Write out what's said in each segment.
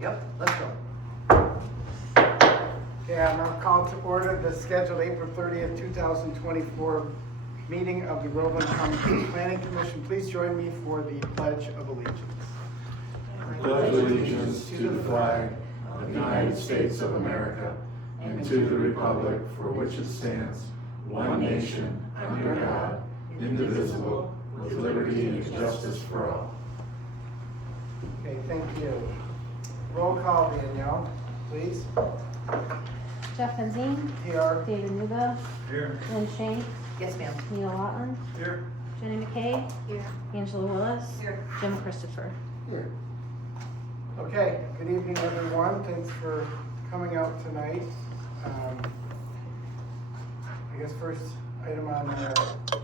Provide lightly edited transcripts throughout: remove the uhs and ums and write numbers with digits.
Yep, let's go. Okay, I'm now called to order the scheduled April 30th, 2024 meeting of the Groveland County Planning Commission. Please join me for the Pledge of Allegiance. I pledge allegiance to the flag of the United States of America and to the republic for which it stands, one nation, under God, indivisible, with liberty and justice for all. Okay, thank you. Roll call, Danielle, please. Jeff Benzine, Here. David Newbill, Here. Lynn Shank, Yes, ma'am. Neil Watland, Here. Jenny McKay, Here. Angela Willis, Here. Jim Christopher. Here. Okay, good evening, everyone. Thanks for coming out tonight. I guess first item on the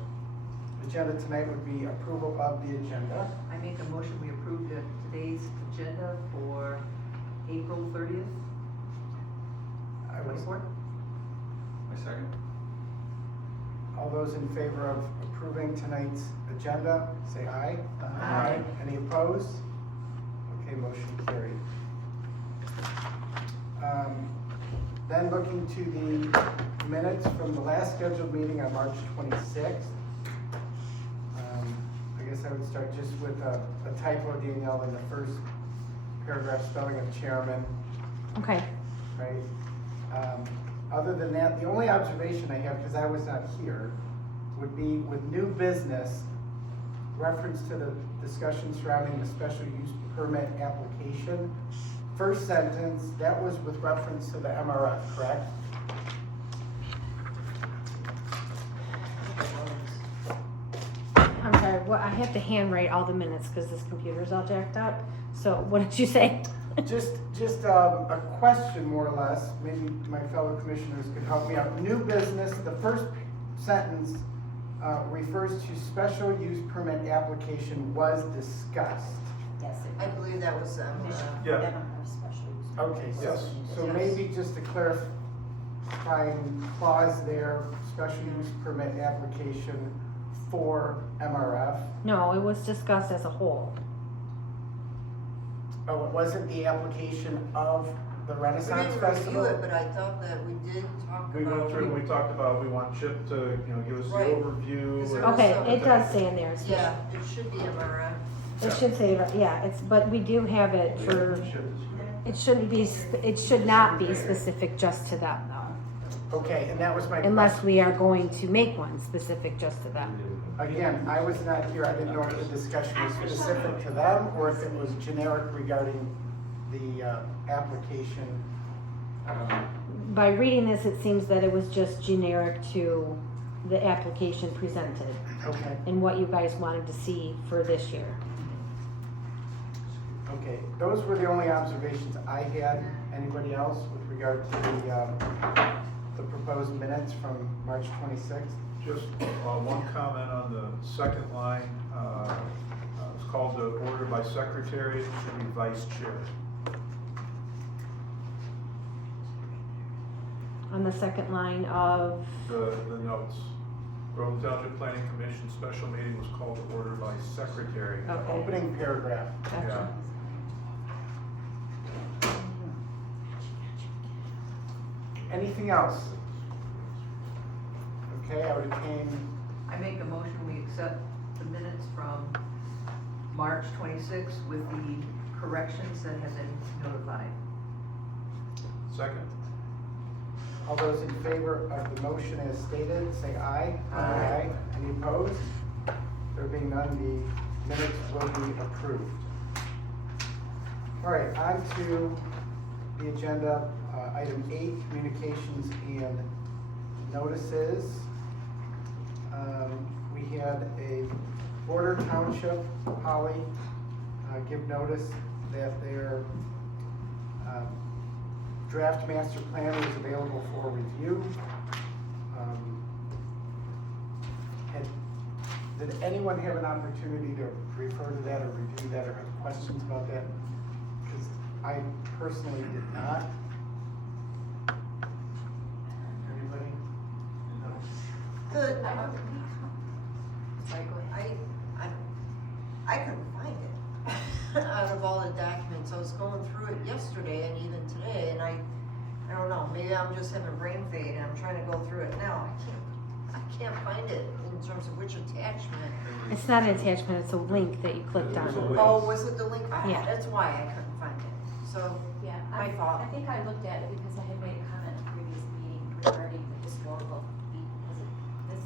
agenda tonight would be approval of the agenda. I make a motion, we approve today's agenda for April 30th, I would 24th. My second. All those in favor of approving tonight's agenda, say aye. Aye. Any opposed? Okay, motion carried. Then looking to the minutes from the last scheduled meeting on March 26th. I guess I would start just with a typo, Danielle, in the first paragraph, spelling of chairman, Okay, right? Other than that, the only observation I have, because I was not here, would be with new business, reference to the discussion surrounding the special use permit application. First sentence, that was with reference to the MRF, correct? I'm sorry, I have to handwrite all the minutes because this computer's all jacked up. So what did you say? Just a question more or less, maybe my fellow commissioners could help me out. New business, the first sentence refers to special use permit application was discussed. Yes, I believe that was, Yeah. never have special use. Okay, Yes. so maybe just a clarifying clause there, special use permit application for MRF. No, it was discussed as a whole. Oh, it wasn't the application of the we Renaissance didn't review Festival? it, but I thought that we did talk We about. went through and we talked about, we want Chip to, give us the Right. overview. Is there and- Okay, Also- it does say in there. it's- Yeah, it should be MRF. It should say, yeah, but we do have it for, it should not be specific just to them though. Okay, and that was my Unless question. we are going to make one specific just to them. Again, I was not here, I didn't know if the discussion was specific to them or if it was generic regarding the application. By reading this, it seems that it was just generic to the application presented Okay, and what you guys wanted to see for this year. okay, those were the only observations I had. Anybody else with regard to the proposed minutes from March 26th? Just one comment on the second line. It's called to order by secretary, it should be vice chair. On the second line of, The notes. Groveland Township Planning Commission special meeting was called to order by secretary. okay, Opening paragraph. gotcha. Anything else? Okay, I would entertain, I make a motion, we accept the minutes from March 26th with the corrections that have been notified. Second. all those in favor of the motion as stated, say aye. Aye. Any opposed? There being none, the minutes will be approved. All right, on to the agenda, item 8, communications and notices. We had a Border Township, Holly, give notice that their draft master plan was available for review. Did anyone have an opportunity to refer to that or review that or have questions about that? Because I personally did not. Anybody? No? Good. I couldn't find it out of all the documents. I was going through through it yesterday and even today, and I don't know, maybe I'm just having brain fade and I'm trying to go through it now. I can't find it in terms of which attachment. It's not an attachment, it's a link that you clicked It was a on. link. Oh, was it the link? Yeah. That's why I couldn't find it. So, Yeah, My fault. I think I looked at it because I had made a comment at a previous meeting regarding the historical, was it this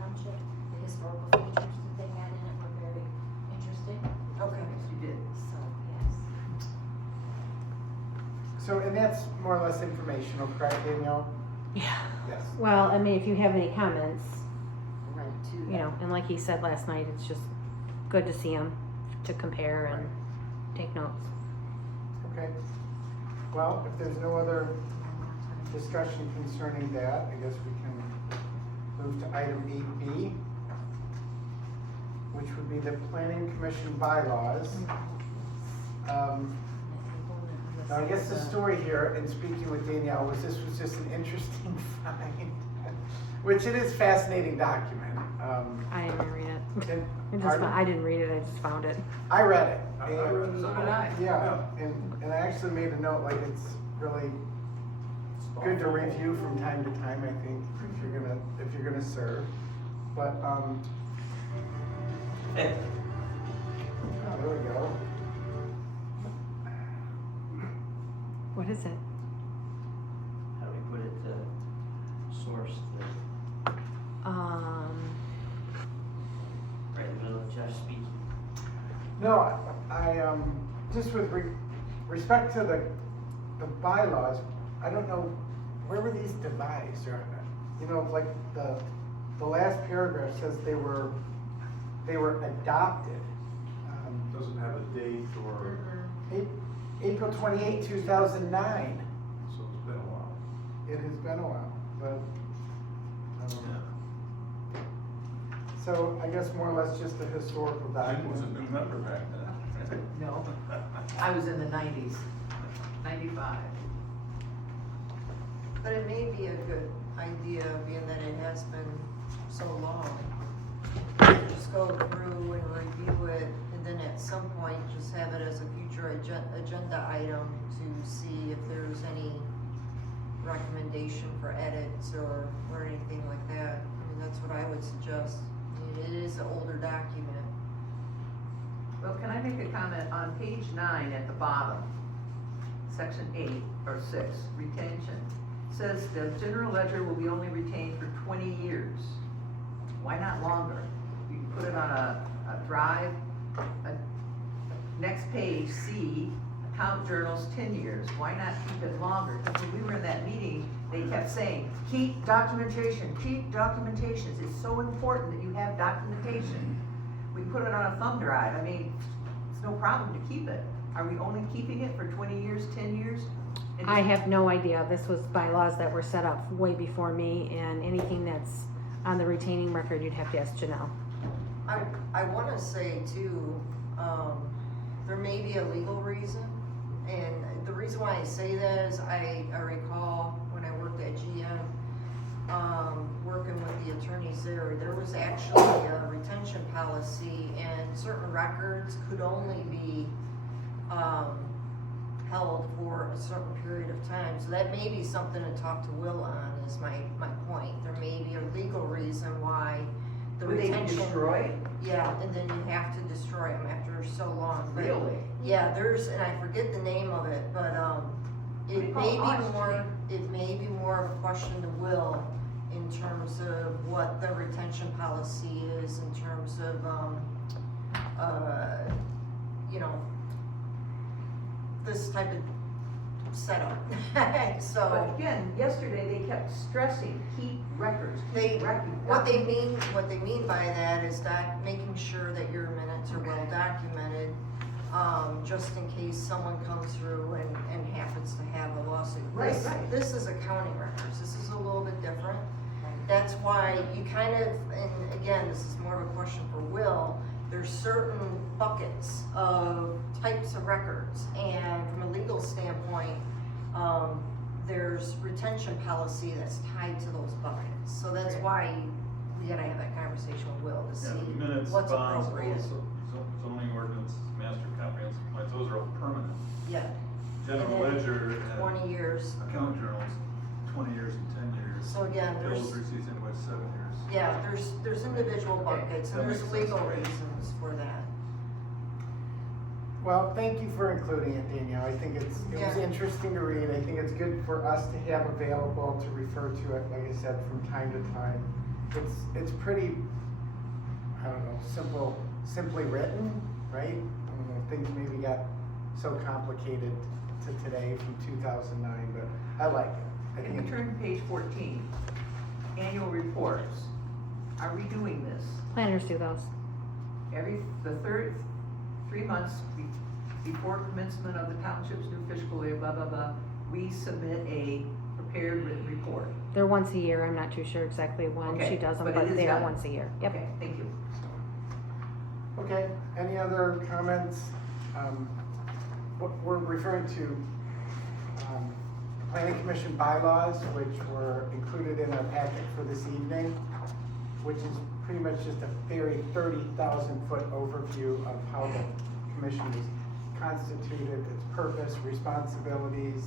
township? The historical features that they had in it were very interesting, okay. Yes, you did. so, yes. So, and that's more or less informational, correct, Danielle? Yeah. Yes. Well, I mean, if you have any comments, Right, to you know, and like he said last night, it's just good to see them, to compare and take notes. Okay. Well, if there's no other discussion concerning that, I guess we can move to item 8B, which would be the Planning Commission bylaws. Now, I guess the story here, in speaking with Danielle, was this was just an interesting find, which it is a fascinating document. I didn't read it. And- I just, pardon? I didn't read it, I just found it. I read it. I read it. So did I. Yeah, and I actually made a note, like, it's really good to review from time to time, I think, if you're gonna serve. But, oh, there we go. What is it? How do we put it, source, right in the middle of Jeff speaking? No, I, just with respect to the bylaws, I don't know, where were these devised, or, you know, like, the last paragraph says they were adopted. Doesn't have a date or, April 28, 2009. so it's been a while. It has been a while, but, so I guess more or less just a historical I was a document. new member back then. No, I was in the 90s, 95. But it may be a good idea, being that it has been so long. Just go through and review it, and then at some point, just have it as a future agenda item to see if there's any recommendation for edits or anything like that. I mean, that's what I would suggest. I mean, it is an older document. Well, can I make a comment on page 9 at the bottom, section 8 or 6, retention? Says the general ledger will be only retained for 20 years. Why not longer? You can put it on a drive. Next page, C, account journals 10 years. Why not keep it longer? Because when we were in that meeting, they kept saying, keep documentation, keep documentations. It's so important that you have documentation. We put it on a thumb drive. I mean, it's no problem to keep it. Are we only keeping it for 20 years, 10 years? And I just- have no idea. This was bylaws that were set up way before me, and anything that's on the retaining record, you'd have to ask Janelle. I wanna say too, there may be a legal reason, and the reason why I say that is I recall when I worked at GM, working with the attorneys there was actually a retention policy, and certain records could only be, held for a certain period of time. So that may be something to talk to Will on, is my point. There may be a legal reason why the Would they be retention. destroyed? Yeah, and then you have to destroy them after so long. But Really? yeah, there's, and I forget the name of it, but, it call may be audit more, training. it may be more of a question to Will in terms of what the retention policy is, in terms of, you know, this type of setup. But So, again, yesterday they kept stressing, keep records, They- keep records. what they mean by that is that making sure that your minutes are well documented, just in case someone comes through and happens to have a lawsuit. Right, This- right. This is accounting records, this is a little bit different. That's why you kind of, and again, this is more of a question for Will, there's certain buckets of types of records, and from a legal standpoint, there's retention policy that's tied to those buckets. So that's why we gotta have that conversation with Will to see Yeah, minutes, what's bonds, appropriate. zoning ordinance, master comprehensive plans, those are all permanent. Yeah, General And then ledger and 20 years. account journals, 20 years and 10 years. So again, Bills, there's, receipts, invoice, 7 years. yeah, there's individual Okay, buckets, that and there's makes sense. legal reasons for that. Well, thank you for including it, Danielle. I think it was Yeah. interesting to read. I think it's good for us to have available to refer to it, like I said, from time to time. It's pretty, I don't know, simply written, right? I don't know, things maybe got so complicated to today from 2009, but I like it. I If think you it's- turn to page 14, annual reports, are we doing this? Planners do those. The third, 3 months before commencement of the township's new fiscal year, blah, blah, blah, we submit a prepared written report. They're once a year. I'm not too sure exactly when Okay, she does them, but it but is they are done. once a year. Yep. Okay, thank you. Okay, any other comments? What we're referring to, Planning Commission bylaws, which were included in our packet for this evening, which is pretty much just a very 30,000-foot overview of how the commission is constituted, its purpose, responsibilities,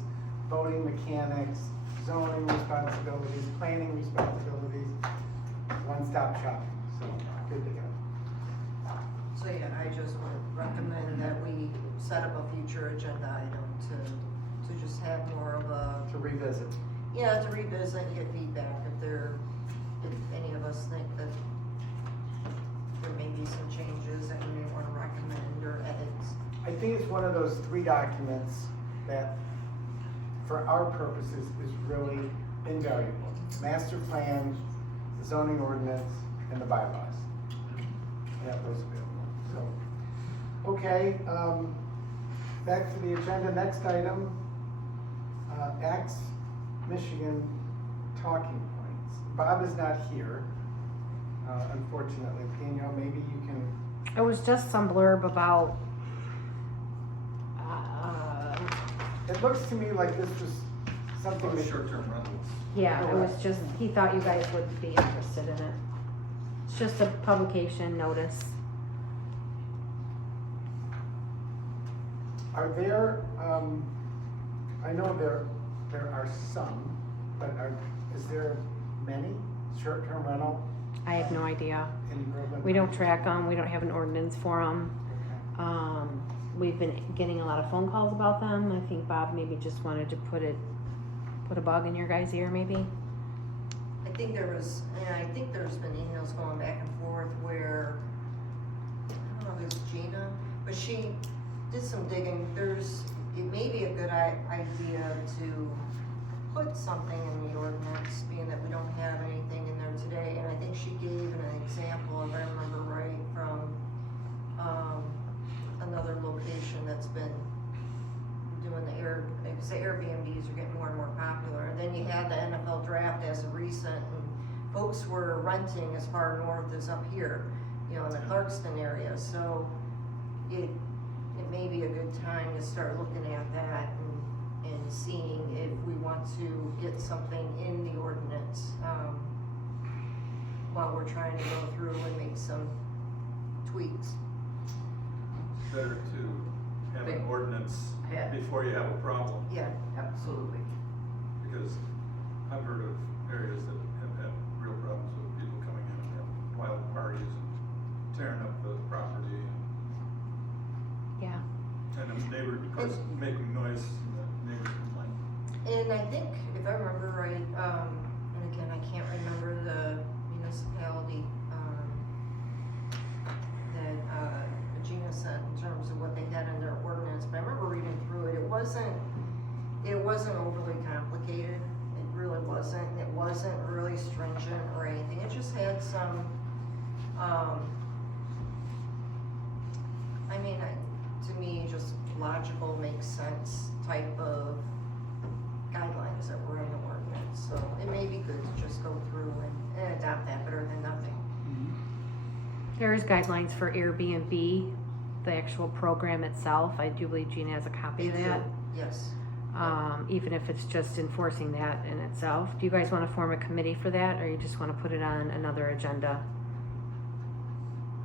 voting mechanics, zoning responsibilities, planning responsibilities, one-stop shopping, so good to go. So yeah, I just would recommend that we set up a future agenda item to just have more of a, To revisit. yeah, to revisit and get feedback if any of us think that there may be some changes that we may wanna recommend or edits. I think it's one of those 3 documents that, for our purposes, is really invaluable. Master plan, the zoning ordinance, and the bylaws. We have those available, so. Okay, back to the agenda, next item, Axe Michigan talking points. Bob is not here, unfortunately. Danielle, maybe you can, It was just some blurb about, it looks to me like this was something that. Short-term rentals. yeah, it was just, he thought you guys would be interested in it. It's just a publication notice. Are there, I know there are some, but is there many short-term rental I have no idea. in Groveland? We don't track them. We don't have an ordinance for them. Okay. We've been getting a lot of phone calls about them. I think Bob maybe just wanted to put a bug in your guys' ear, maybe. I think there's been emails going back and forth where, I don't know if it was Gina, but she did some digging. It may be a good idea to put something in the ordinance, being that we don't have anything in there today. And I think she gave an example, if I remember right, from, another location that's been doing because the Airbnbs are getting more and more popular. And then you had the NFL draft as a recent, and folks were renting as far north as up here, in the Clarkston area. So it may be a good time to start looking at that and seeing if we want to get something in the ordinance, while we're trying to go through and make some tweaks. Better to have an ordinance Yeah. before you have a problem, Yeah, Absolutely. because I've heard of areas that have had real problems with people coming in and having wild parties and tearing up the property, Yeah. and the neighbor, of course, making noise, and the neighbors complain. and I think, if I remember right, and again, I can't remember the municipality, that, Gina sent in terms of what they had in their ordinance, but I remember reading through it, it wasn't overly complicated, it really wasn't, it wasn't really stringent or anything, it just had some, to me, just logical, makes sense type of guidelines that were in the ordinance, so it may be good to just go through and adopt that better than nothing. There's guidelines for Airbnb, the actual program itself. I do believe Gina has a copy of They do, that. yes. Even if it's just enforcing that in itself. Do you guys want to form a committee for that, or you just want to put it on another agenda?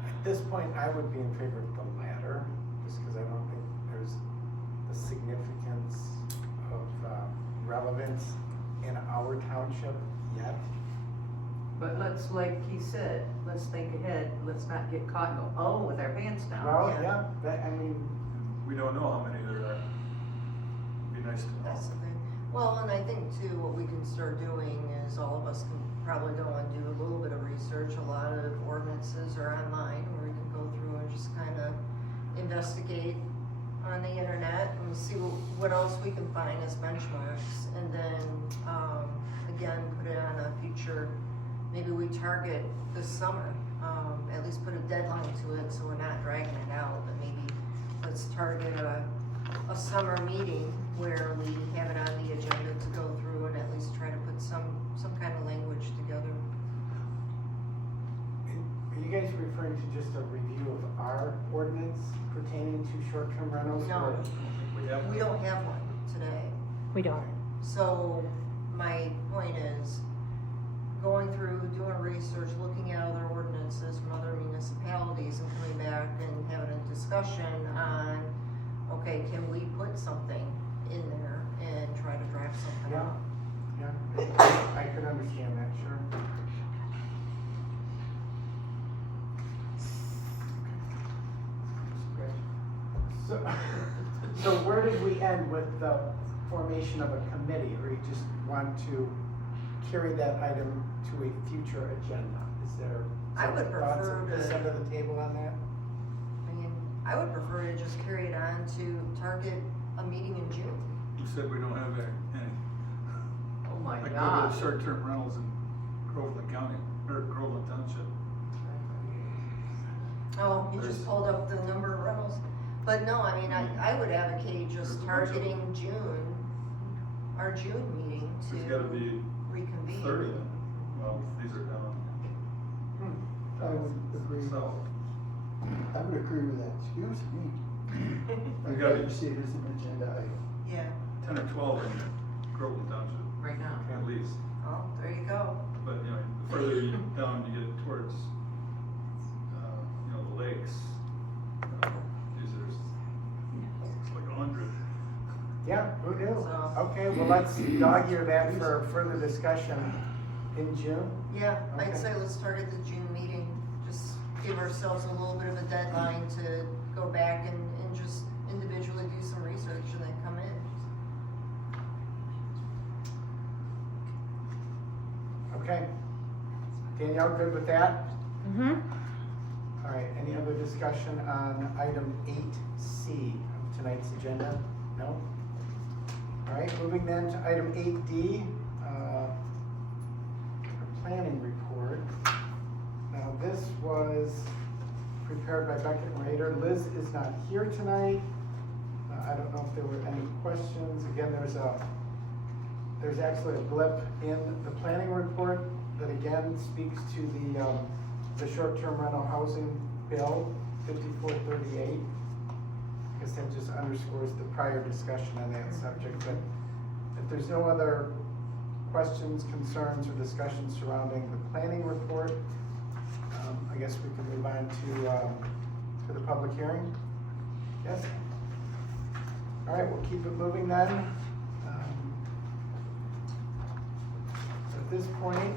At this point, I would be in favor of the latter, just because I don't think there's the significance relevance in our township yet. But let's, like he said, let's think ahead, let's not get caught and go, oh, with our pants down. Well, yeah, that, I mean, We don't know how many there are. Be nice to know. That's the thing. Well, and I think too, what we can start doing is all of us can probably go and do a little bit of research. A lot of ordinances are online where we can go through and just kind of investigate on the internet and see what else we can find as benchmarks. And then, again, put it on a future, maybe we target this summer, at least put a deadline to it so we're not dragging it out, but maybe let's target a summer meeting where we have it on the agenda to go through and at least try to put some kind of language together. are you guys referring to just a review of our ordinance pertaining to short-term rentals? No. or- We don't have one today. We don't. So my point is going through, doing research, looking at other ordinances from other municipalities and coming back and having a discussion on, okay, can we put something in there and try to draft something Yeah, up? yeah, I could understand that, sure. So, so where did we end with the formation of a committee, or you just want to carry that item to a future agenda? Is there I would thoughts prefer of this to- end of the table on that? I mean, I would prefer to just carry it on to target a meeting in June. You said we don't have any. Oh my Like God. the short-term rentals in Groveland County, or Groveland Township. Oh, you just There's- pulled up the number of rentals. But no, I mean, I would advocate There's just a bunch of targeting June, our June meeting There's gotta to be reconvene. 30 then. Well, these are down. I would agree, So, I would agree with that, excuse me. We I'd got rather it. see it as an agenda item. Yeah, 10 or 12 in Groveland Township, Right now. at least. oh, there you go. But, you know, the further you down you get towards, you know, the lakes, geez, there's like 100. Yeah, who knew? So- Okay, well, let's dog ear that for further discussion in June. Yeah, Okay. I'd say let's target the June meeting, just give ourselves a little bit of a deadline to go back and just individually do some research and then come in. Okay. Danielle, good with that? Mm-hmm. All right, any other discussion on item 8C of tonight's agenda? No? All right, moving then to item 8D, planning report. Now, this was prepared by Beckett and Rader. Liz is not here tonight. I don't know if there were any questions. Again, there's actually a blip in the planning report that again speaks to the short-term rental housing bill, 5438. I guess that just underscores the prior discussion on that subject, but if there's no other questions, concerns, or discussions surrounding the planning report, I guess we can move on to the public hearing. Yes? All right, we'll keep it moving then. At this point,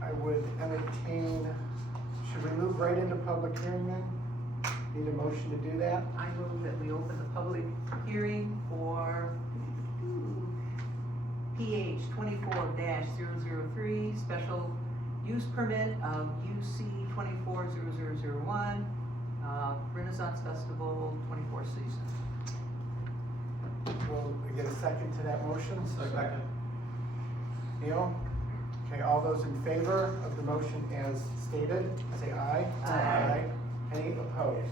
I would entertain, should we move right into public hearing then? Need a motion to do that? I move that we open the public hearing for PH 24-003, special use permit of UC 240001, Renaissance Festival 24 season. Will we get a second to that motion? Second. Neil? Okay, all those in favor of the motion as stated, say aye. Aye. Any opposed?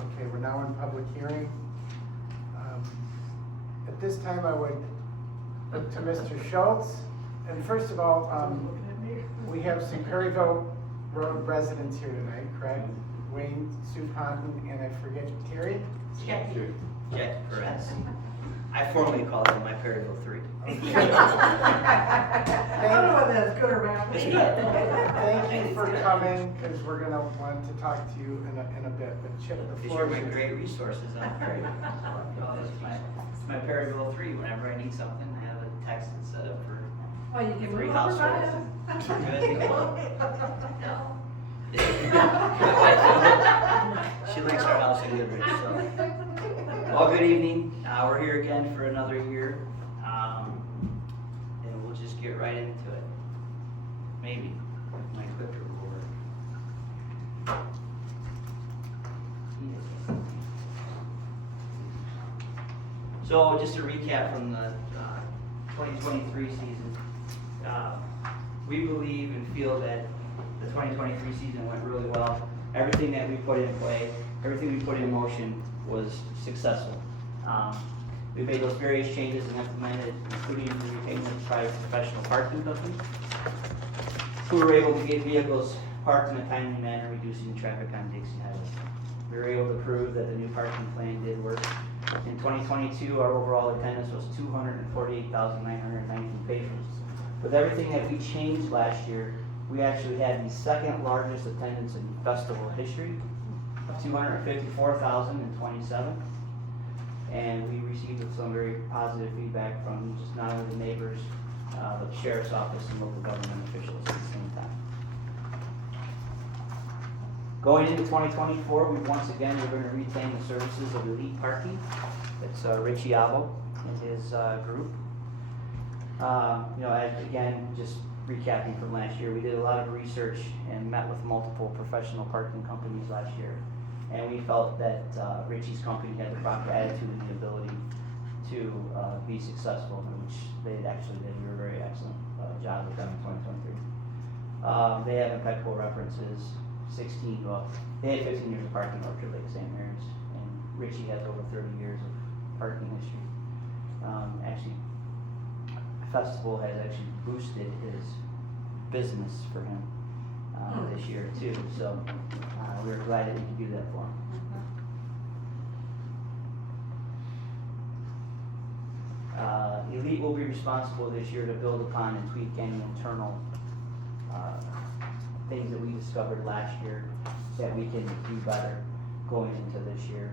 Okay, we're now in public hearing. At this time, I would look to Mr. Schultz. And first of all, we have some Perryville Road residents here tonight, correct? Wayne, Sue Ponton, and I forget, Terry? Jack Perez. I formally call him my Perryville 3. I don't know whether that's good or bad. Thank you for coming, because we're gonna want to talk to you in a bit, but Chip, the These floor are my is yours. great resources on Perryville. It's my Perryville 3. Whenever I need something, I have text and set up for Well, you can free move over households. by and- No. She likes our house in Goodrich, so. Well, good evening. We're here again for another year. And we'll just get right into it. Maybe. if My clicker will work. So just to recap from the 2023 season, we believe and feel that the 2023 season went really well. Everything that we put in play, everything we put in motion was successful. We made those various changes and implemented, including the repayment by professional parking companies, who were able to get vehicles parked in a timely manner, reducing traffic on Dixie Highway. We were able to prove that the new parking plan did work. In 2022, our overall attendance was 248,919 patrons. With everything that we changed last year, we actually had the second largest attendance in festival history, 254,027. And we received some very positive feedback from just not only the neighbors, but the sheriff's office and local government officials at the same time. Going into 2024, we're going to retain the services of Elite Parking. It's Richie Abo and his group. Again, just recapping from last year, we did a lot of research and met with multiple professional parking companies last year. And we felt that Richie's company had the proper attitude and the ability to be successful, which they actually did. We were a very excellent job with them in 2023. They have impeccable references. They had 15 years of parking over Triple Lake St. Mary's, and Richie has over 30 years of parking history. Actually, festival has actually boosted his business for him this year too. So we were glad that we could do that for him. Elite will be responsible this year to build upon and tweak any internal things that we discovered last year that we can do better going into this year.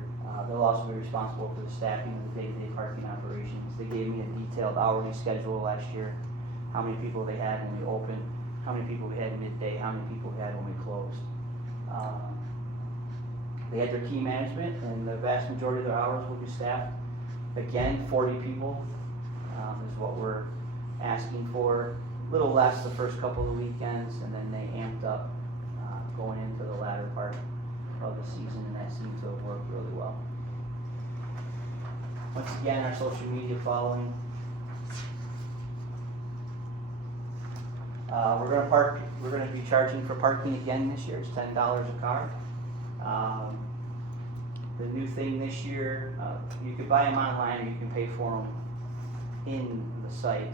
They'll also be responsible for the staffing of the day-to-day parking operations. They gave me a detailed hourly schedule last year, how many people they had when we opened, how many people we had midday, how many people we had when we closed. They had their key management, and the vast majority of their hours will be staffed. Again, 40 people is what we're asking for. A little less the first couple of weekends, and then they amped up going into the latter part of the season, and that seemed to have worked really well. Once again, our social media following. We're gonna be charging for parking again this year. It's $10 a car. The new thing this year, you can buy them online or you can pay for them in the site.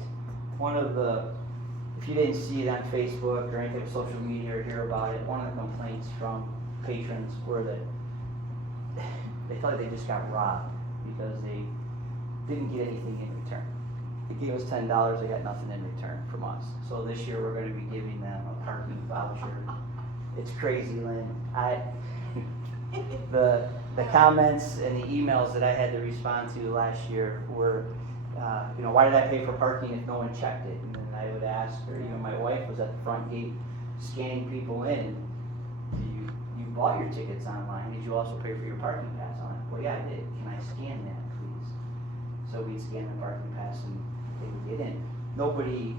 If you didn't see it on Facebook or any type of social media or hear about it, one of the complaints from patrons were that they felt like they just got robbed because they didn't get anything in return. They gave us $10, they got nothing in return from us. So this year we're going to be giving them a parking voucher. It's crazy, Lynn. The comments and the emails that I had to respond to last year were, why did I pay for parking if no one checked it? And then I would ask, or even my wife was at the front gate scanning people in. You bought your tickets online. Did you also pay for your parking pass online? Well, yeah, I did. Can I scan that, please? So we'd scan the parking pass and they would get in.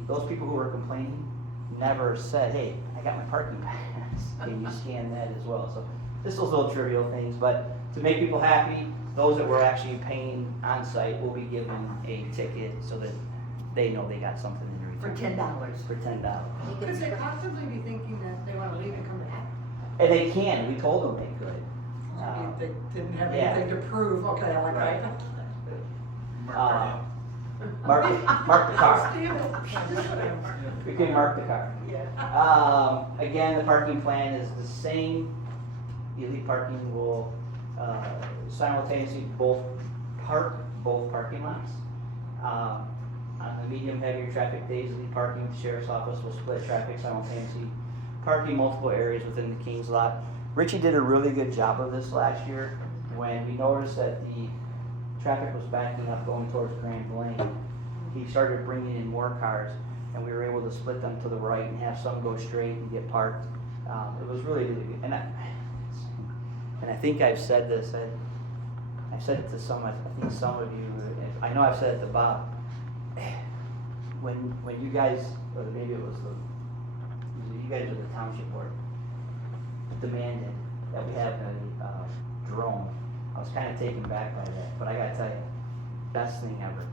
Those people who were complaining never said, hey, I got my parking pass. Can you scan that as well? So just those little trivial things, but to make people happy, those that were actually paying on site will be given a ticket so that they know they got something in For return. $10. For $10. Could they possibly be thinking that they want to leave and come back? And they can, we told them they could. They didn't have yeah. anything to prove, okay, I like Right. that. Mark the car. Damn it. We can mark the car. Yeah. Again, the parking plan is the same. Elite Parking will simultaneously park both parking lots. On the medium heavier traffic days, Elite Parking, the sheriff's office will split traffic simultaneously, parking multiple areas within the King's lot. Richie did a really good job of this last year when we noticed that the traffic was backing up going towards Grand Lane. he started bringing in more cars, and we were able to split them to the right and have some go straight and get parked. It was really, really good. And I think I've said this, I've said it to some, I think some of you, I know I've said it to Bob. When you guys, or maybe it was you guys or the township board, demanded that we have a drone, I was kind of taken back by that, but I gotta tell you, best thing ever.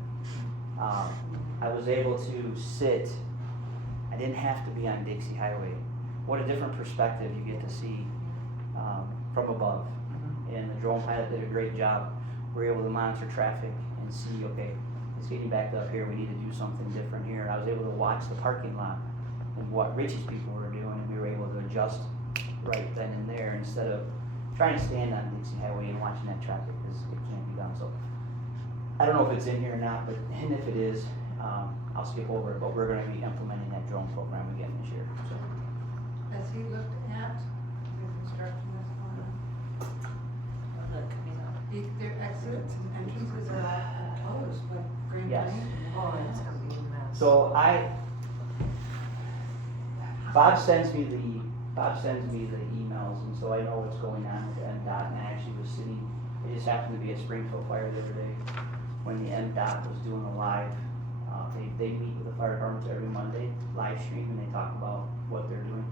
I was able to sit, I didn't have to be on Dixie Highway. What a different perspective you get to see from above. And the drone pilot did a great job. We were able to monitor traffic and see, okay, it's getting backed up here, we need to do something different here. And I was able to watch the parking lot and what Richie's people were doing, and we were able to adjust right then and there instead of trying to stand on Dixie Highway and watching that traffic, because it can't be done. So I don't know if it's in here or not, but and if it is, I'll skip over it, but we're gonna be implementing that drone program again this year, so. Has he looked at the construction that's going on? Their exits and entrances are all closed, like Grand Yes. Lane. Oh, it's gonna be a mess. So Bob sends me the emails, and so I know what's going on with MDOT, and I actually was sitting, it just happened to be a Springfield fire the other day, when the MDOT was doing a live, they meet with the fire departments every Monday, live stream, and they talk about what they're doing.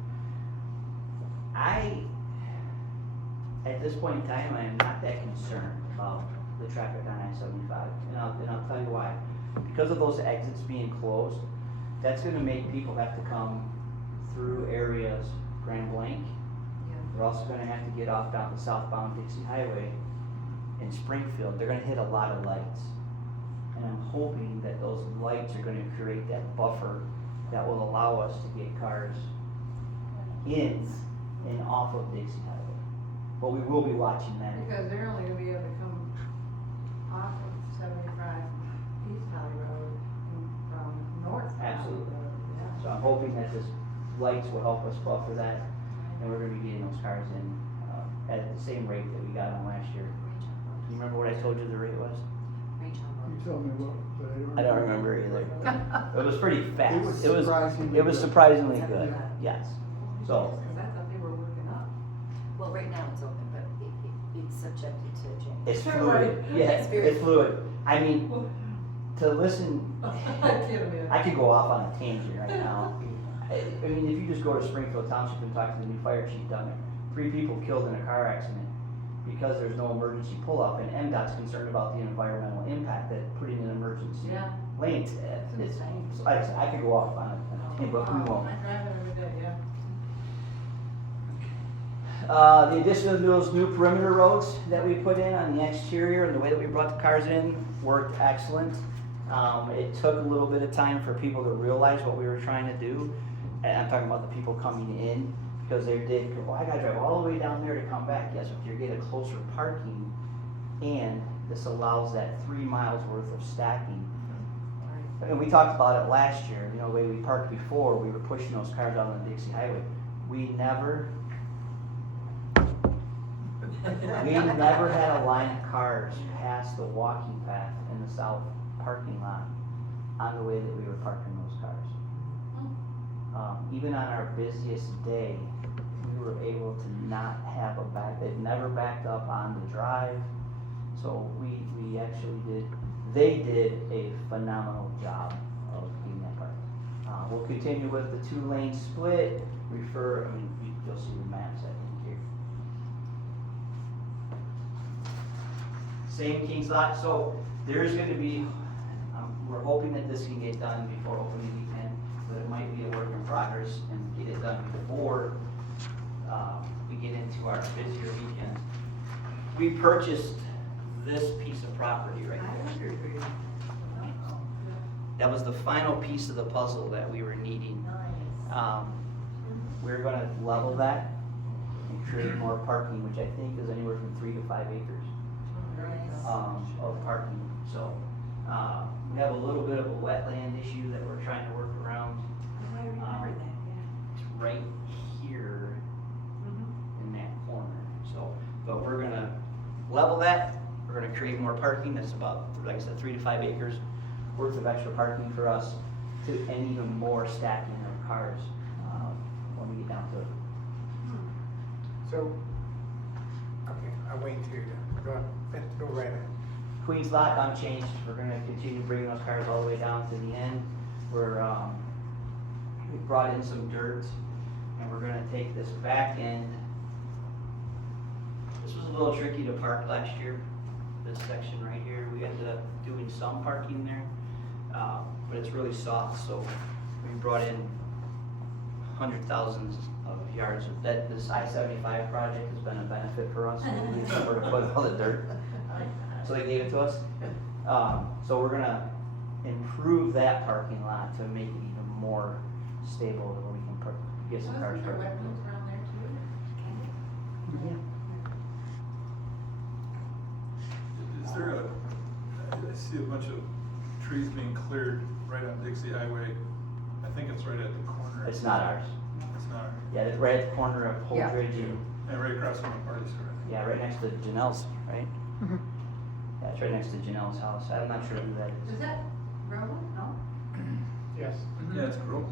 At this point in time, I am not that concerned about the traffic on I-75, and I'll tell you why. Because of those exits being closed, that's gonna make people have to come through areas, Grand Blanc. Yeah. They're also gonna have to get off down the southbound Dixie Highway in Springfield. They're gonna hit a lot of lights. And I'm hoping that those lights are gonna create that buffer that will allow us to get cars in and off of Dixie Highway. But we will be watching that. Because they're only gonna be able to come off of 75 East Valley Road and from North Valley Absolutely. Road. So I'm hoping that this lights will help us buffer that, and we're gonna be getting those cars in, at the same rate that we got them last year. You remember what I told you the rate was? You told me what, but I don't remember either. It was pretty fast. It was surprisingly It was good. surprisingly good, yes. So, Because I thought they were working up. Well, right now it's open, but it's subjected to change. it's Sure, fluid, right. yeah, It's very it's fluid. I mean, to listen, I could go off on a tangent right now. I mean, if you just go to Springfield Township and talk to the new fire chief down there, 3 people killed in a car accident because there's no emergency pull-off, and MDOT's concerned about the environmental impact that putting an emergency Yeah. lanes, it's, I could go off on a tangent, but we won't. I drive it every day, yeah. The addition of those new perimeter roads that we put in on the exterior and the way that we brought the cars in worked excellent. It took a little bit of time for people to realize what we were trying to do. And I'm talking about the people coming in, because they did, well, I gotta drive all the way down there to come back. Yes, if you're getting closer parking, and this allows that 3 miles worth of stacking. And we talked about it last year, you know, the way we parked before, we were pushing those cars out on the Dixie Highway. We never had a line of cars past the walking path in the south parking lot on the way that we were parking those cars. Even on our busiest day, we were able to not have a back, they've never backed up on the drive. So we actually they did a phenomenal job of getting that park. We'll continue with the 2-lane split, you'll see the maps, I think, here. Same Kings Lot, so there's gonna be, we're hoping that this can get done before opening weekend, but it might be a work in progress and get it done before we get into our busier weekends. We purchased this piece of property right here. That was the final piece of the puzzle that we were needing. We're gonna level that and create more parking, which I think is anywhere from 3 to 5 acres. Of parking, so, we have a little bit of a wetland issue that we're trying to work around. I remember that, yeah. It's right here in that corner, so, but we're gonna level that, we're gonna create more parking, that's about, like I said, 3 to 5 acres. worth of extra parking for us and even more stacking of cars, when we get down to it. So, okay, I'll wait till you're done. Go right ahead. Queens lot unchanged, we're gonna continue bringing those cars all the way down to the end. We brought in some dirt, and we're gonna take this back end. This was a little tricky to park last year, this section right here, we ended up doing some parking there, but it's really soft, so we brought in thousands of yards of that. This I-75 project has been a benefit for us, we need somewhere to put all the dirt. So they gave it to us. So we're gonna improve that parking lot to make it even more stable, where we can get some cars Wasn't there parked. wetlands around there too? Is there I see a bunch of trees being cleared right on Dixie Highway. I think it's right at the corner. It's not ours. It's not. Yeah, it's right at the corner of Yeah. Holdridge and, And right across from the party store. yeah, right next to Janelle's, right? Mhm. Yeah, it's right next to Janelle's house. I'm not sure who that is. Is that Groveland? No? Yes. Yeah, it's Grove.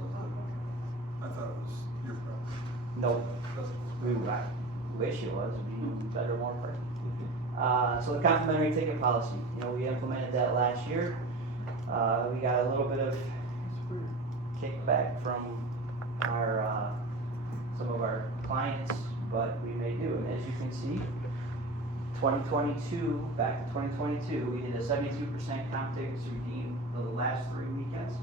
I thought it was your property. Nope. That's- I wish it was, it'd be even better, more parking. So the complimentary ticket policy, we implemented that last year. We got a little bit of kickback from our, some of our clients, but we may do. And as you can see, 2022, back to 2022, we did a 72% comp tickets redeemed for the last 3 weekends.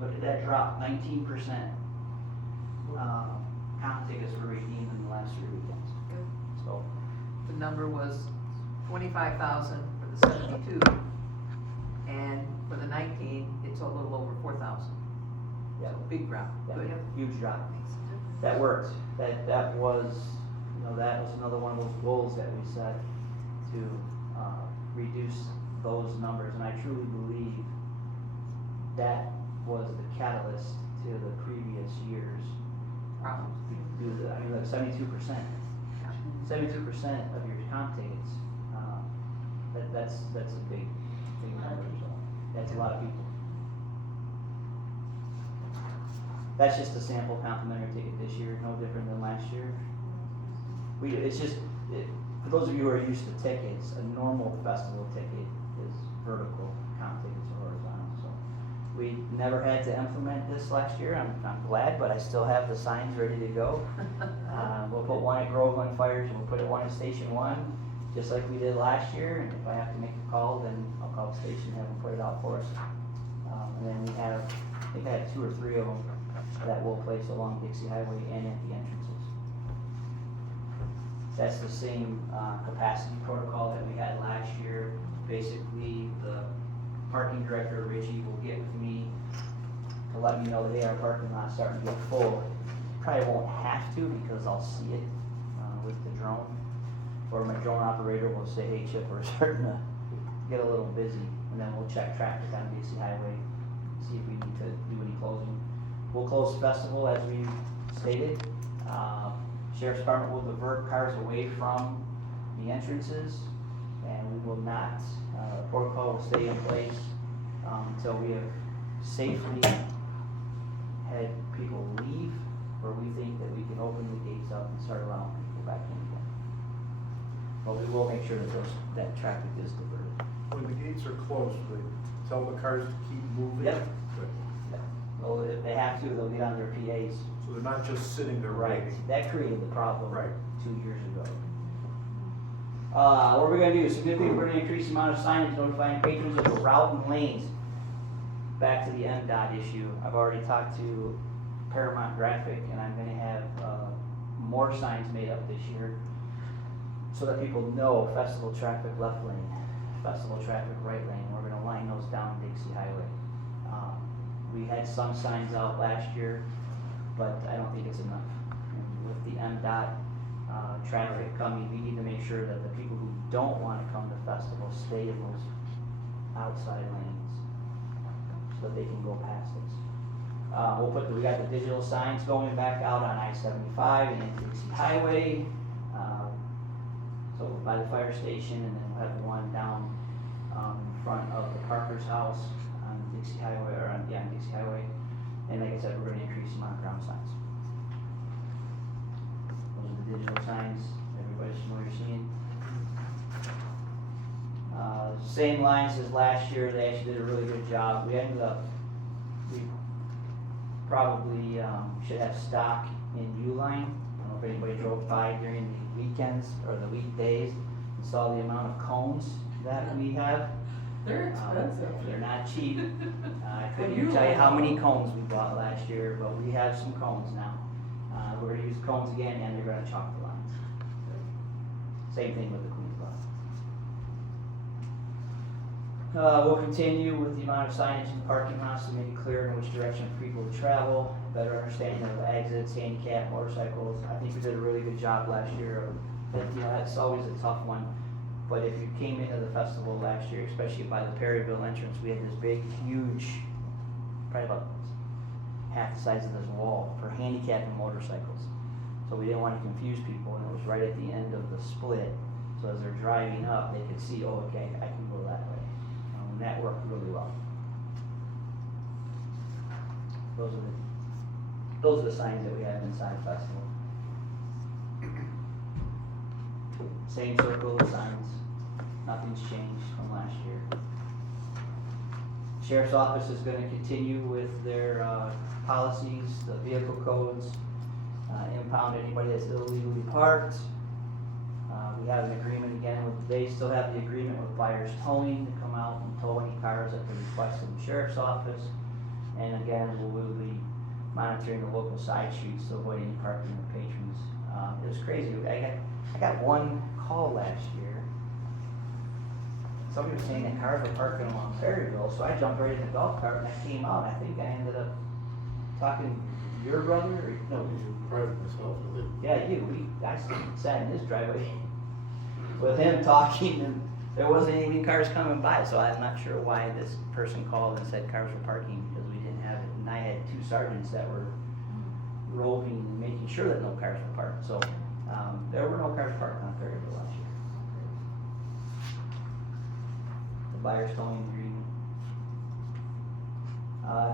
Look at that drop, 19%. Comp tickets were redeemed in the last 3 weekends. So, The number was 25,000 for the 72, and for the 19, it's a little over 4,000. yeah, So big drop, yeah, good. huge drop. That worked. That was, that was another one of those goals that we set to reduce those numbers, and I truly believe that was the catalyst to the previous years. Problems. Like 72%. 72% of your comp tickets, that's a big number, so that's a lot of people. That's just a sample complimentary ticket this year, no different than last year. For those of you who are used to tickets, a normal festival ticket is vertical, comp tickets are horizontal, so. We never had to implement this last year, I'm glad, but I still have the signs ready to go. We'll put one at Groveland Fires, and we'll put one at Station 1, just like we did last year, and if I have to make a call, then I'll call the station, have them put it out for us. And then we have, I think I have 2 or 3 of them that we'll place along Dixie Highway and at the entrances. That's the same capacity protocol that we had last year. Basically, the parking director, Richie, will get with me to let me know that, hey, our parking lot's starting to get full. Probably won't have to, because I'll see it with the drone. Or my drone operator will say, hey, Chip, we're starting to get a little busy. And then we'll check traffic on Dixie Highway, see if we need to do any closing. We'll close the festival as we stated. Sheriff's Department will divert cars away from the entrances, and we will not, protocol will stay in place until we have safely had people leave, or we think that we can open the gates up and start allowing people back in again. But we will make sure that that traffic is diverted. When the gates are closed, they tell the cars to keep moving? Yep. Well, if they have to, they'll get on their PAs. So they're not just sitting there Right, waiting? that created the problem Right. 2 years ago. What are we gonna do? Significantly, we're gonna increase the amount of signage notifying patrons of the route and lanes. Back to the MDOT issue, I've already talked to Paramount Graphic, and I'm gonna have, more signs made up this year, so that people know festival traffic left lane, festival traffic right lane, we're gonna line those down Dixie Highway. We had some signs out last year, but I don't think it's enough. And with the MDOT, traffic coming, we need to make sure that the people who don't wanna come to festivals stay in those outside lanes, so that they can go past us. We got the digital signs going back out on I-75 and into Dixie Highway, so by the fire station, and then we'll have one down, in front of the Parker's house on Dixie Highway, or on Dixie Highway. And like I said, we're gonna increase the amount of ground signs. Those are the digital signs, everybody's familiar seeing. Same lines as last year, they actually did a really good job. We probably, should have stock in Uline. I don't know if anybody drove by during the weekends or the weekdays and saw the amount of cones that we have. They're expensive. They're not cheap. I couldn't even tell you how many cones we bought last year, but we have some cones now. We're gonna use cones again, and they're gonna chalk the lines. Same thing with the Queens Lot. We'll continue with the amount of signage in parking lots to make it clear in which direction people will travel, better understanding of exits, handicap, motorcycles. I think we did a really good job last year of, that's always a tough one. But if you came into the festival last year, especially by the Perryville entrance, we had this big, huge, probably about half the size of this wall for handicap and motorcycles. So we didn't want to confuse people, and it was right at the end of the split. So as they're driving up, they could see, oh, okay, I can go that way. And that worked really well. Those are the signs that we have inside the festival. Same circle of signs, nothing's changed from last year. Sheriff's Office is gonna continue with their policies, the vehicle codes, impound anybody that's illegally parked. We have an agreement again they still have the agreement with Buyers Towing to come out and tow any cars at the request of the Sheriff's Office. And again, we'll be monitoring the local side streets to avoid any parking of patrons. It was crazy, I got one call last year. Somebody was saying that cars were parking along Perryville, so I jumped right in the golf cart and I came out. I think I ended up talking to your brother, or no? Private myself, I think. Yeah, I sat in his driveway with him talking, and there wasn't any cars coming by, so I'm not sure why this person called and said cars were parking, because we didn't have it. And I had two sergeants that were roving and making sure that no cars were parked, so there were no cars parked on Perryville last year. The Buyers Towing agreement.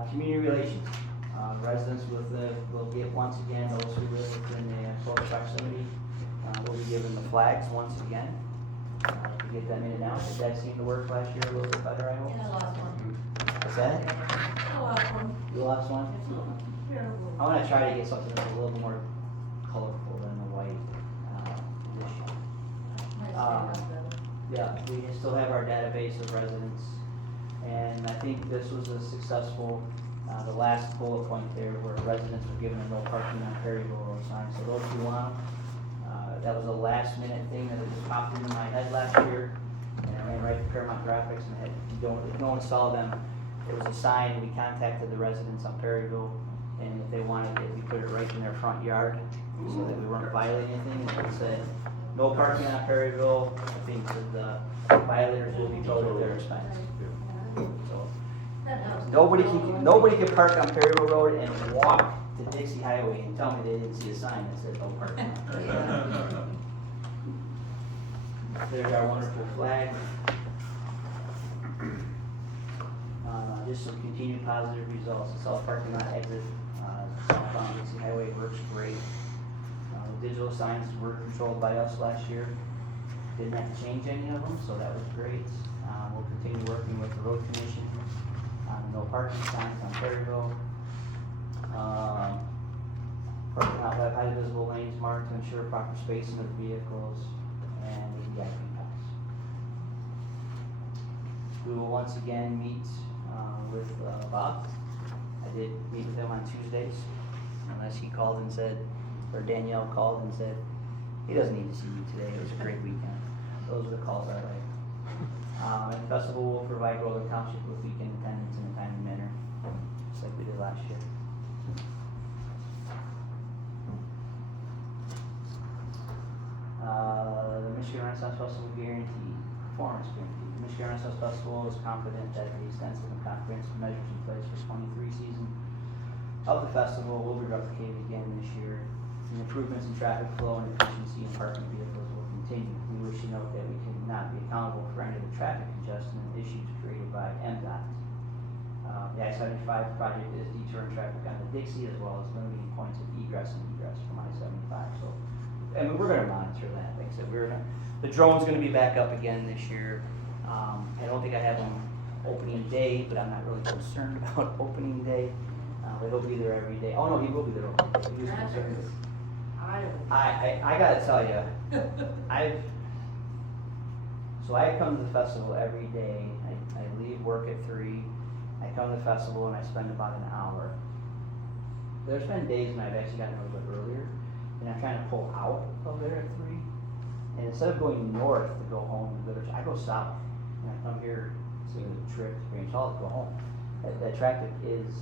Community relations. Residents will get, once again, those who live within the close proximity, will be given the flags once again. To get them in and out. Did that seem to work last year a little bit better, I hope? And I lost one. What's that? I lost one. You lost one? Terrible. I wanna try to get something that's a little more colorful than the white, this year. Yeah, we still have our database of residents, and I think this was a successful, the last bullet point there, where residents were given a no parking on Perryville Road sign, so those who want, that was a last minute thing that just popped into my head last year, and I ran right to Paramount Graphics and had, if no one saw them, it was a sign, we contacted the residents on Perryville, and if they wanted it, we put it right in their front yard, so that we weren't violating anything, and it said, no parking on Perryville, I think that the violators will be towed at their expense. So, nobody can park on Perryville Road and walk to Dixie Highway and tell me they didn't see a sign that said no parking. There's our wonderful flag. Just some continued positive results. The south parking lot exit, southbound Dixie Highway works great. The digital signs were controlled by us last year. Didn't have to change any of them, so that was great. We'll continue working with the road commission on no parking signs on Perryville. Parking lot have high visible lanes marked to ensure proper spacing of vehicles and the VIP pass. We will once again meet with Bob. I did meet with him on Tuesdays, unless he called and said, or Danielle called and said, he doesn't need to see you today, it was a great weekend. Those are the calls I like. And the festival will provide Golden Township with weekend attendance in a timely manner, just like we did last year. The Michigan Renaissance Festival guarantee, performance guarantee. The Michigan Renaissance Festival is confident that the extensive and comprehensive measures in place for 23 season of the festival will be replicated again this year. The improvements in traffic flow and efficiency in parking vehicles will continue. We wish to note that we cannot be accountable for any of the traffic congestion issues created by MDOT. I-75 project is deterring traffic onto Dixie as well as limiting points of egress and egress from I-75, so. I mean, we're gonna monitor that, like I said, the drone's gonna be back up again this year. I don't think I have them opening day, but I'm not really concerned about opening day. But he'll be there every day. Oh, no, he will be there opening day. He was concerned. I gotta tell you, so I come to the festival every day. I leave work at 3. I come to the festival and I spend about an hour. There's been days when I've actually gotten a little bit earlier, and I'm trying to pull out of there at 3. And instead of going north to go home to Goodrich, I go south. And I come here to the trip to Grange Hall to go home. That traffic is,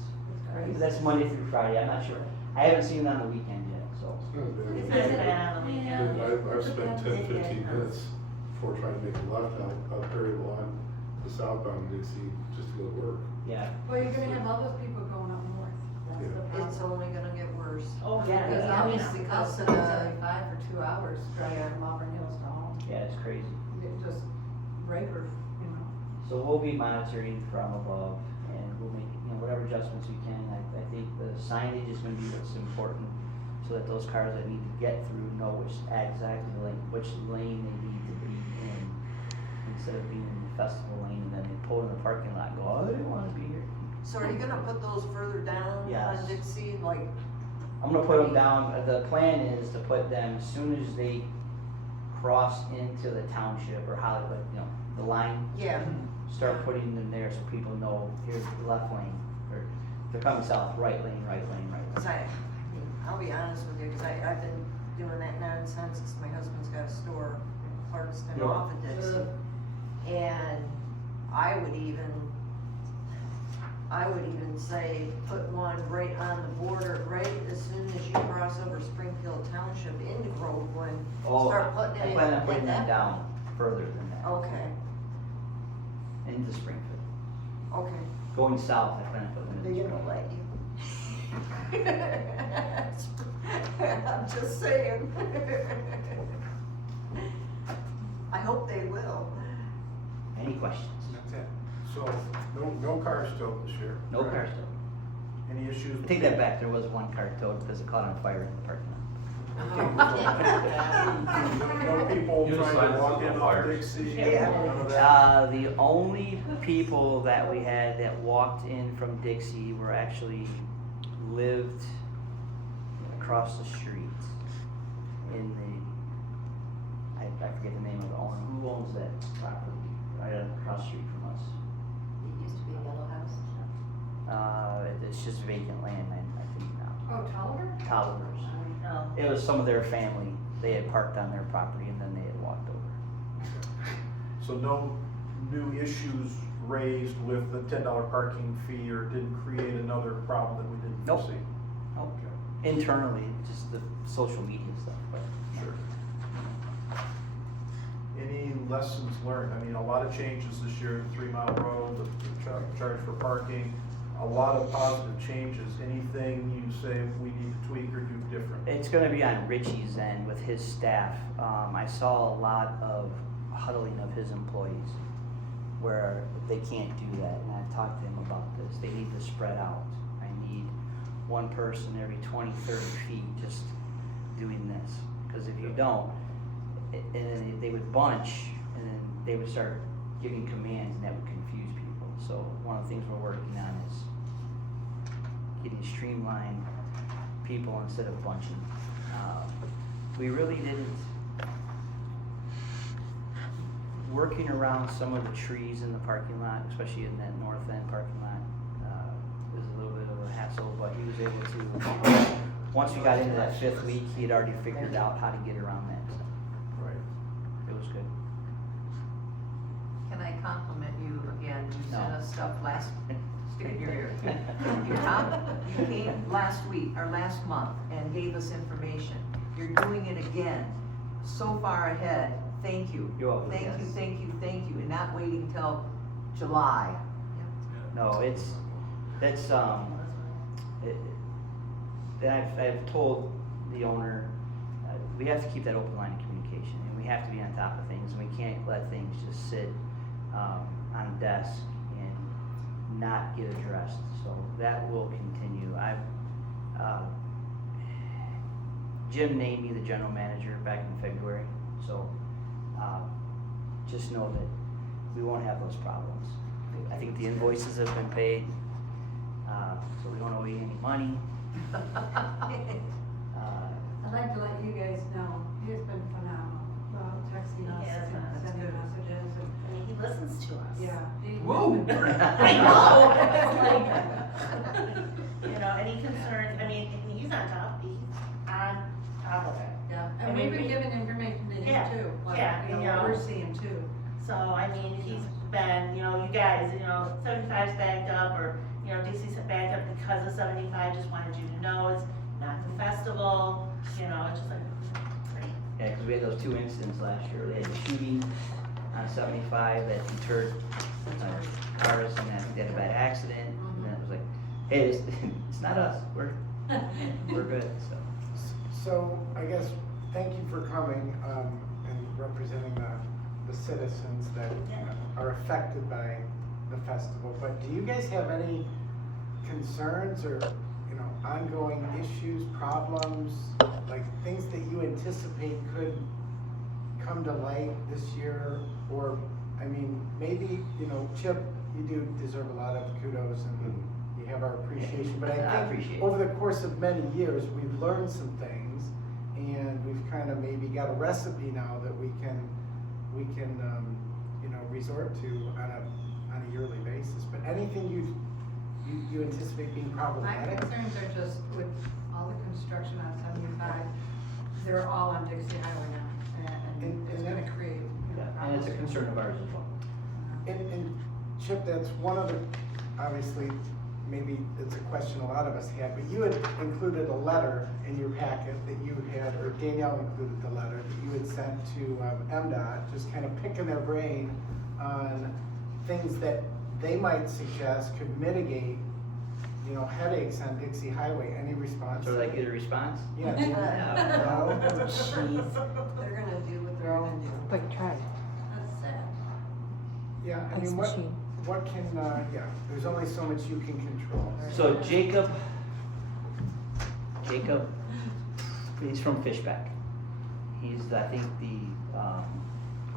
that's Monday through Friday. I'm not sure. I haven't seen it on the weekend yet, so. It's not bad on the weekend. I've spent 10, 15 minutes before trying to make a left out Perry line to southbound Dixie just to go to work. Yeah. Well, you're gonna have all those people going up north, that's the problem. It's only gonna get worse. Oh, yeah. Because Yeah. obviously, Because I'll of sit the- 75 for 2 hours driving from Auburn Hills to home. Yeah, it's crazy. It just breakers, you know. So we'll be monitoring from above and we'll make, whatever adjustments we can. I think the signage is gonna be what's important so that those cars that need to get through know which lane they need to be in instead of being in the festival lane and then they pull in the parking lot and go, oh, I didn't wanna be here. So are you gonna put those further down Yes. on Dixie, like? I'm gonna put them down, the plan is to put them as soon as they cross into the township or Hollywood, the line. Yeah. Start putting them there so people know here's the left lane, or if they're coming south, right lane, right lane, right Cause lane. I'll be honest with you, cause I've been doing that nonsense, cause my husband's got a store in Clarkston Yeah. off of Dixie. And I would even say, put one right on the border, right as soon as you cross over Springfield Township into Groveland, start putting I it plan on in putting them that. down further than that, Okay, into Springfield. okay. Going south, I plan on putting them They're in gonna Springfield. let you. I'm just saying. I hope they will. Any questions? That's it. So, no cars towed this year? No correct? cars towed. Any issues? I take that back, there was one car towed because it caught on fire in the parking lot. No people You trying decided to walk to in go off fires. Dixie? Yeah. None of that? The only people that we had that walked in from Dixie were actually lived across the street in the, I forget the name of the owner, who owns that property right across the street from us? It used to be a yellow house. It's just vacant land, I think now. Oh, Tolliver? Tolliver's. Oh. It was some of their family, they had parked on their property and then they had walked over. So no new issues raised with the $10 parking fee, or didn't create another problem that we didn't Nope. foresee? Nope. Okay. Internally, just the social media stuff, but. Sure. Any lessons learned? I mean, a lot of changes this year, the 3 Mile Road, the charge for parking, a lot of positive changes. Anything you say we need to tweak or do different? It's gonna be on Richie's end with his staff. I saw a lot of huddling of his employees where they can't do that, and I've talked to him about this. They need to spread out. I need one person every 20, 30 feet just doing this. Because if you don't, and then they would bunch, and then they would start giving commands, and that would confuse people. So one of the things we're working on is getting streamlined people instead of bunching. We really didn't, working around some of the trees in the parking lot, especially in that north end parking lot, was a little bit of a hassle, but he was able to, once we got into that 5th week, he had already figured out how to get around that. So Right. it was good. Can I compliment you again? You sent No. us stuff stick in your ear. You came last week, or last month, and gave us information. You're doing it again, so far ahead. Thank you. You're welcome. Thank you, Yes. thank you, thank you, and not waiting till July. No, it's, I've told the owner, we have to keep that open line of communication, and we have to be on top of things, and we can't let things just sit, on a desk and not get addressed, so that will continue. Jim named me the general manager back in February, so, just know that we won't have those problems. I think the invoices have been paid, so we don't owe you any money. I'd like to let you guys know, he's been phenomenal, texting us He has been, and that's sending good. messages and, I mean, he listens to us. yeah. Whoa. I know, it's like, you know, any concerns, I mean, he's on top of it. Yeah, I and mean, we've been giving information to Yeah, him too, like, yeah, you you know, know. we're seeing too. So, I mean, he's been, you know, you guys, you know, 75's backed up, or, you know, Dixie's backed up because of 75, just wanted you to know, it's not the festival, you know, it's just like, great. Yeah, because we had those 2 incidents last year. They had the shooting on 75 that deterred cars, and I think they had a bad accident. And then it was like, hey, it's not us. We're good. So So I guess, thank you for coming, and representing the citizens that are affected by the festival. But do you guys have any concerns or, you know, ongoing issues, problems, like things that you anticipate could come to light this year? Or, I mean, maybe, you know, Chip, you do deserve a lot of kudos and you have our appreciation. But I I think appreciate it. over the course of many years, we've learned some things, and we've kind of maybe got a recipe now that we can you know, resort to on a yearly basis. But anything you anticipate being My problematic? concerns are just with all the construction on 75, they're all on Dixie Highway now, and And- it's and gonna that- create, you know, and it's a problems. concern of ours as well. And Chip, that's one of the, obviously, maybe it's a question a lot of us had, but you had included a letter in your packet that you had, or Danielle included the letter that you had sent to MDOT, just kind of picking their brain on things that they might suggest could mitigate, you know, headaches on Dixie Highway. Any response? So did I get a response? Yeah. No. Jeez. They're gonna do what they're gonna do. But try. That's sad. Yeah, I Ice mean, machine. what can, yeah, there's only so much you can control. So Jacob, he's from Fishback. He's, I think, the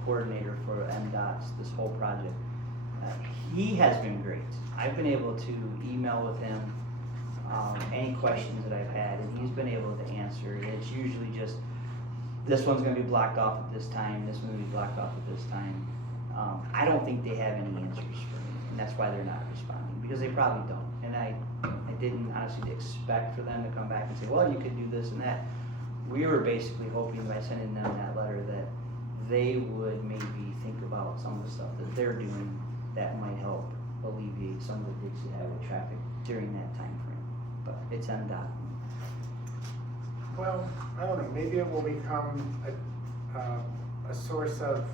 coordinator for MDOT's, this whole project. He has been great. I've been able to email with him any questions that I've had, and he's been able to answer. And it's usually just, this one's gonna be blocked off at this time, this one's gonna be blocked off at this time. I don't think they have any answers for me, and that's why they're not responding, because they probably don't. And I didn't honestly expect for them to come back and say, well, you could do this and that. We were basically hoping by sending them that letter that they would maybe think about some of the stuff that they're doing that might help alleviate some of the Dixie Highway traffic during that time frame. But it's MDOT. Well, I don't know, maybe it will become a source of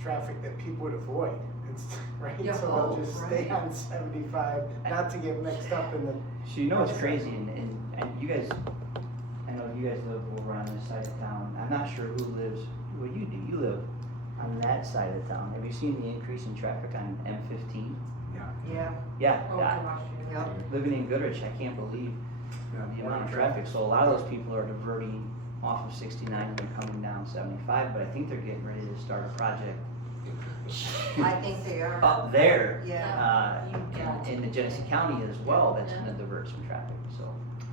traffic that people would avoid. It's, right? Yeah, So they'll just stay right. on 75, not to get mixed up in the. So you know what's crazy, and you guys, I know you guys live over on this side of town. I'm not sure who lives, well, you do, you live on that side of town. Have you seen the increase in traffic on M15? Yeah. Yeah, Oh, yeah. gosh, yeah. Yep. Living in Goodrich, I can't believe the amount of traffic. So a lot of those people are diverting off of 69 and coming down 75, but I think they're getting ready to start a project I think they are. up there, Yeah, in the Genesee County as well, that's gonna divert some traffic, so.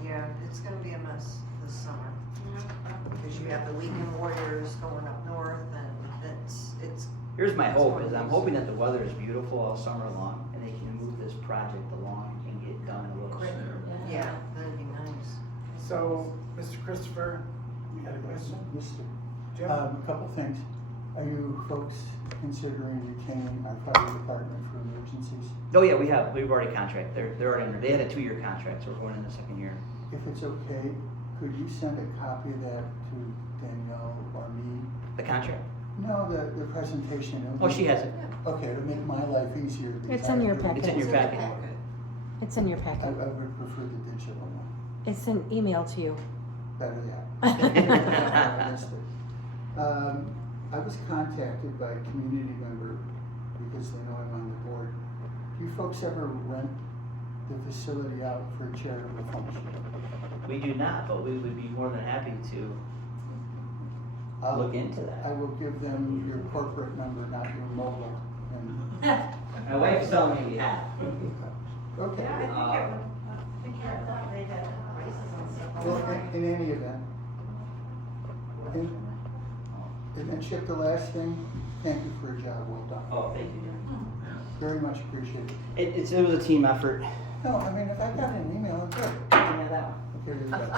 yeah, it's gonna be a mess this summer. Because you have the weekend warriors going up north, and it's. Here's my hope, is I'm hoping that the weather is beautiful all summer long, and they can move this project along and get it done a little sooner. Yeah, that'd be nice. So, Mr. Christopher, you had a question? Mister, Jim? a couple things. Are you folks considering retaining our fire department for emergencies? Oh yeah, we've already contracted, they're already, they had a 2-year contract, so we're going in the 2nd year. If it's okay, could you send a copy of that to Danielle or me? The contract? No, the presentation. It'll Oh, be- she has it. Okay, to make my life easier. because It's in I your have to- packet. It's in your packet. It's in your I packet. would prefer the digital one, It's an email to you. better that. I missed it. I was contacted by a community member, because they know I'm on the board, Do you folks ever rent the facility out for a charitable function? We do not, but we would be more than happy to I'll- look into that. I will give them your corporate number, not your mobile, and, My wife's telling me we have. okay. Yeah, I think I thought they had prices on stuff. Well, in any event. And then Chip, the last thing, thank you for a job well done. Oh, thank you. Very much appreciated. It was a team effort. No, I mean, if I got an email, good. Yeah, that one. Okay, you're the best.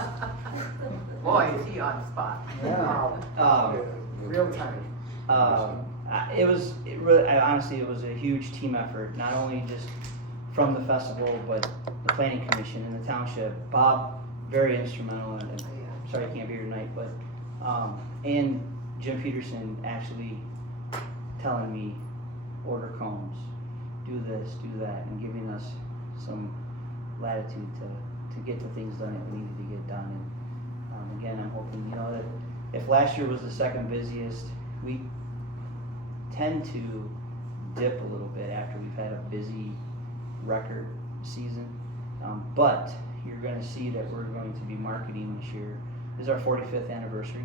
Boy, is he on spot. Yeah. Real time. Honestly, it was a huge team effort, not only just from the festival, but the planning commission and the township. Bob, very instrumental, and sorry I can't be here tonight, but, and Jim Peterson actually telling me, order cones, do this, do that, and giving us some latitude to get the things done that we needed to get done. And, again, I'm hoping, that if last year was the second busiest, we tend to dip a little bit after we've had a busy record season. But you're gonna see that we're going to be marketing this year. This is our 45th anniversary.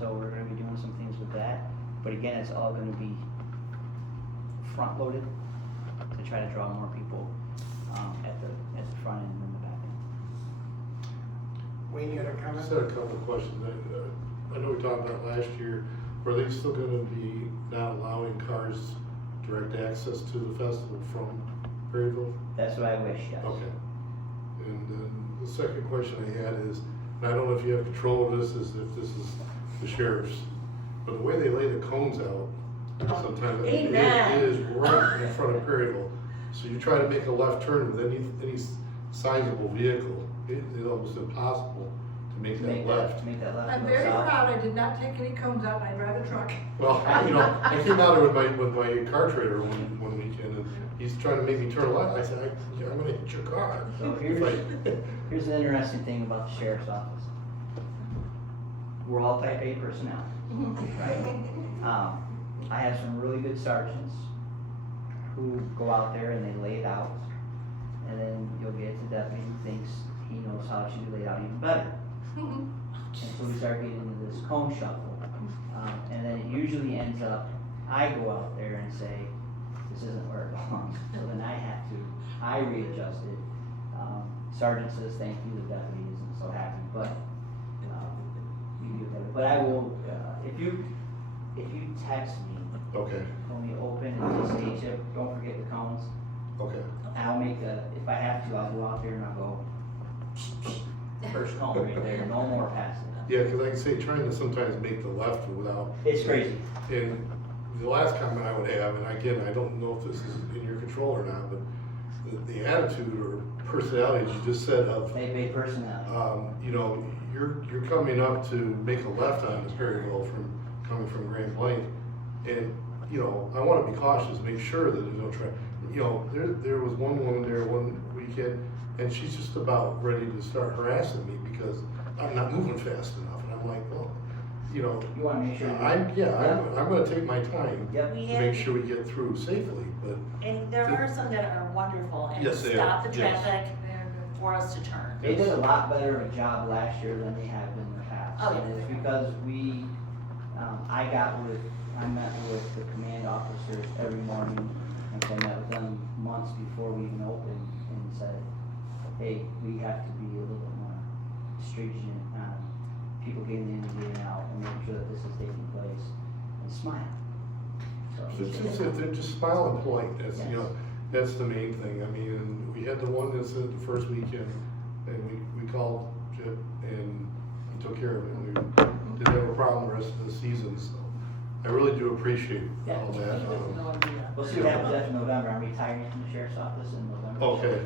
So we're gonna be doing some things with that. But again, it's all gonna be front-loaded to try to draw more people at the front end and the back end. Wayne, you had a I comment? just had a couple of questions. I know we talked about last year, are they still gonna be not allowing cars direct access to the festival from Perryville? That's what I wish, yes. Okay. And then the second question I had is, and I don't know if you have control of this, is if this is the sheriff's, but the way they lay the cones out, sometimes it Amen. is right in front of Perryville. So you try to make a left turn with any sizable vehicle, it's almost impossible to make that left. Make that left. I'm go very south. proud I did not take any cones out when I drive a truck. Well, I came out there with my car trader one weekend, and he's trying to make me turn left. I said, I'm gonna hit your car. So here's the interesting thing about the sheriff's office. We're all type A personnel, right? I have some really good sergeants who go out there and they lay it out, and then you'll get the deputy who thinks he knows how to lay it out even better. And so we start getting into this cone shuffle, and then it usually ends up, I go out there and say, this isn't where it belongs, so then I readjust it. Sergeant says, thank you, the deputy isn't so happy, but, we do that. But I will, if you text me, Okay, when we open and just say, hey, Chip, don't forget the cones, okay. I'll make if I have to, I'll go out there and I'll go, first cone right there, no more passing. Yeah, because like I say, trying to sometimes make the left without, It's crazy. and the last comment I would have, and again, I don't know if this is in your control or not, but the attitude or personality, as you just said, of, Type A personality. you're coming up to make a left on Perryville coming from Grand Blanc, and, I want to be cautious, make sure that there's no there was one woman there one weekend, and she's just about ready to start harassing me because I'm not moving fast enough, and I'm like, well, You wanna make sure. I'm gonna take my time Yep. to make sure we get through safely, but, And there are some that are wonderful and Yes, they stop are. the Yes. traffic for us to turn. They did a lot better of a job last year than they have in the past. Oh, yeah. And it's because I met with the command officers every morning, and I met with them months before we even opened, and said, hey, we have to be a little bit more stringent on people getting in and getting out, and making sure that this is taking place, and smile. So, it's just that they're just smiling polite, that's, Yes. that's the main thing. I mean, and we had the one incident the first weekend, and we called Chip, and he took care of it, and we didn't have a problem the rest of the season, so I really do appreciate all that. We'll see what happens after November. I'm retiring from the sheriff's office in November. Okay,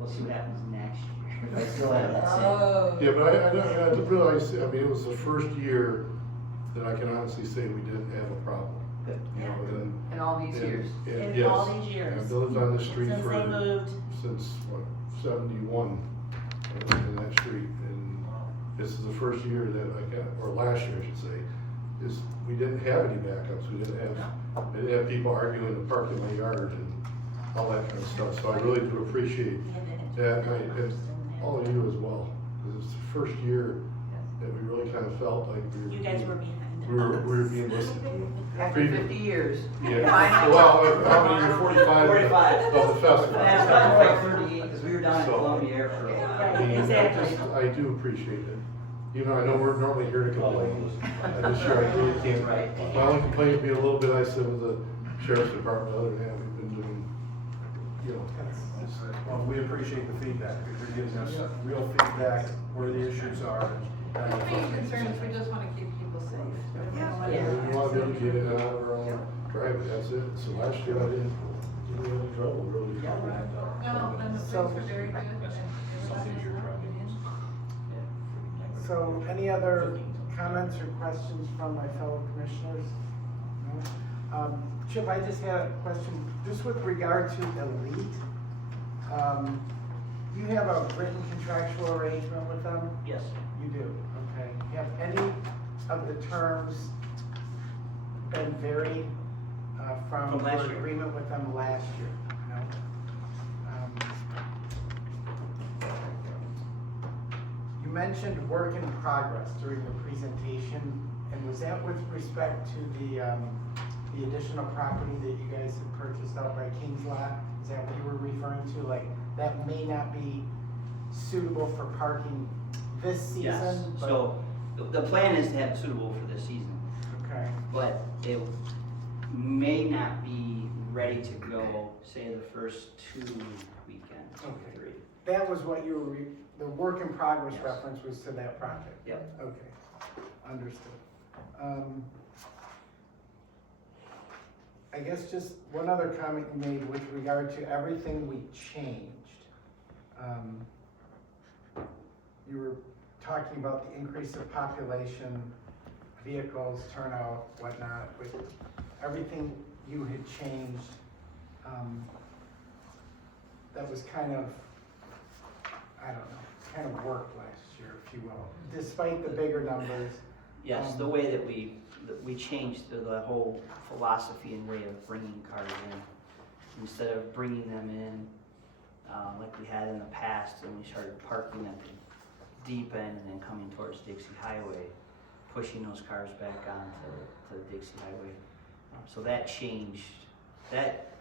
We'll see what happens next year. If I still have that same. Oh. yeah, but I did realize, I mean, it was the first year that I can honestly say we didn't have a problem. Good. In all these years. And In all yes, these years. I've lived on the street Since they moved. since, 71, I lived in that street, and this is the first year that I got, or last year, I should say, is we didn't have any backups, we didn't have people arguing in the parking lot yard and all that kind of stuff, so I really do appreciate that, and all of you as well, because it's the first year that we really kind of felt like we You guys were behind. we were being listened to. After 50 years. Yeah, Finally. well, how many, you're 45 45. of the festival. That's about 38, because we were down at So- Columbia Air for a while. I mean, Exactly. I do appreciate it. You know, I know we're normally here to complain. This year I really can't. Right. My only complaint would be a little bit, I said, with the sheriff's department. Other than that, we've been doing, you know, Well, we appreciate the feedback, because you're giving us real feedback where the issues are. The main concern is we just wanna keep people safe. we want to be able to get in and out of our own driveway, that's it. So last year I didn't get in any trouble, really. No, and the streets are very good. So any other comments or questions from my fellow commissioners? No? Chip, I just had a question, just with regard to Elite. You have a written contractual arrangement with them? Yes. You do, okay. Have any of the terms been varied from From last your year? agreement with them last year? No? You mentioned work in progress during the presentation, and was that with respect to the additional property that you guys had purchased out by King's Lot? Is that what you were referring to? Like, that may not be suitable for parking this season? Yes, but- so the plan is to have it suitable for this season, Okay, but it may not be ready to go, say, the first 2 weekends, Okay. 3. that was what you were, the work in progress Yes. reference was to that project? Yep. Okay, understood. I guess just one other comment you made with regard to everything we changed. You were talking about the increase of population, vehicles, turnout, whatnot, with everything you had changed. That was kind of, I don't know, kind of worked last year, if you will, despite the bigger numbers. Yes, the way that we changed the whole philosophy and way of bringing cars in. Instead of bringing them in like we had in the past, and we started parking at the deep end and then coming towards Dixie Highway, pushing those cars back onto Dixie Highway. So that changed. That,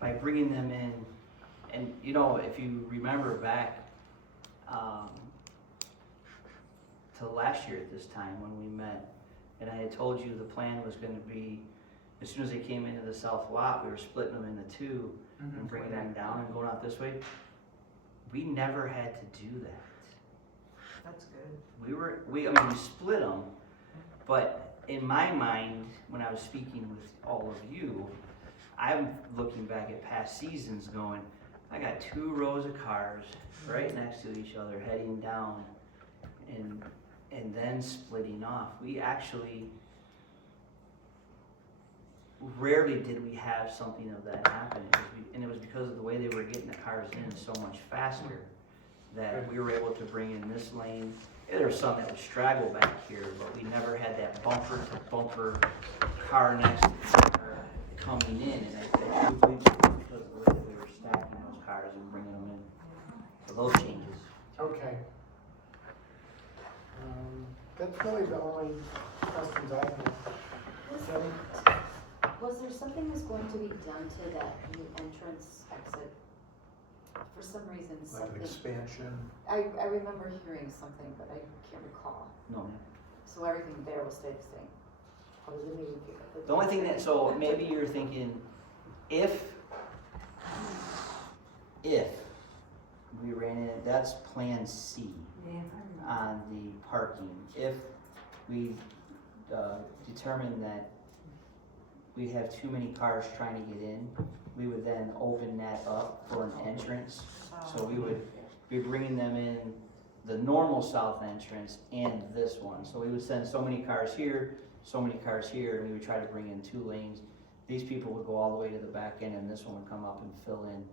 by bringing them in, and you know, if you remember back to last year at this time when we met, and I had told you the plan was gonna be, as soon as they came into the south lot, we were splitting them into 2 and bringing them down and going out this way. We never had to do that. That's good. We split them, but in my mind, when I was speaking with all of you, I'm looking back at past seasons going, I got 2 rows of cars right next to each other heading down and then splitting off. We actually, rarely did we have something of that happen. And it was because of the way they were getting the cars in so much faster that we were able to bring in this lane. Yeah, there was some that would straggle back here, but we never had that bumper to bumper car next to car coming in. And I do believe it was because of the way that we were stacking those cars and bringing them in. So those changes. Okay. That's really the only questions I have. Sally? Was there something that's going to be done to that new entrance exit? For some reason, Like an something, expansion. I remember hearing something, but I can't recall. No, ma'am. So everything there will stay the same? Other than maybe The only thing that, so maybe you're thinking, if we ran in, that's Plan C on the parking. If we determine that we have too many cars trying to get in, we would then open that up for an entrance. So we would be bringing them in the normal south entrance and this one. So we would send so many cars here, so many cars here, and we would try to bring in 2 lanes. These people would go all the way to the back end, and this one would come up and fill in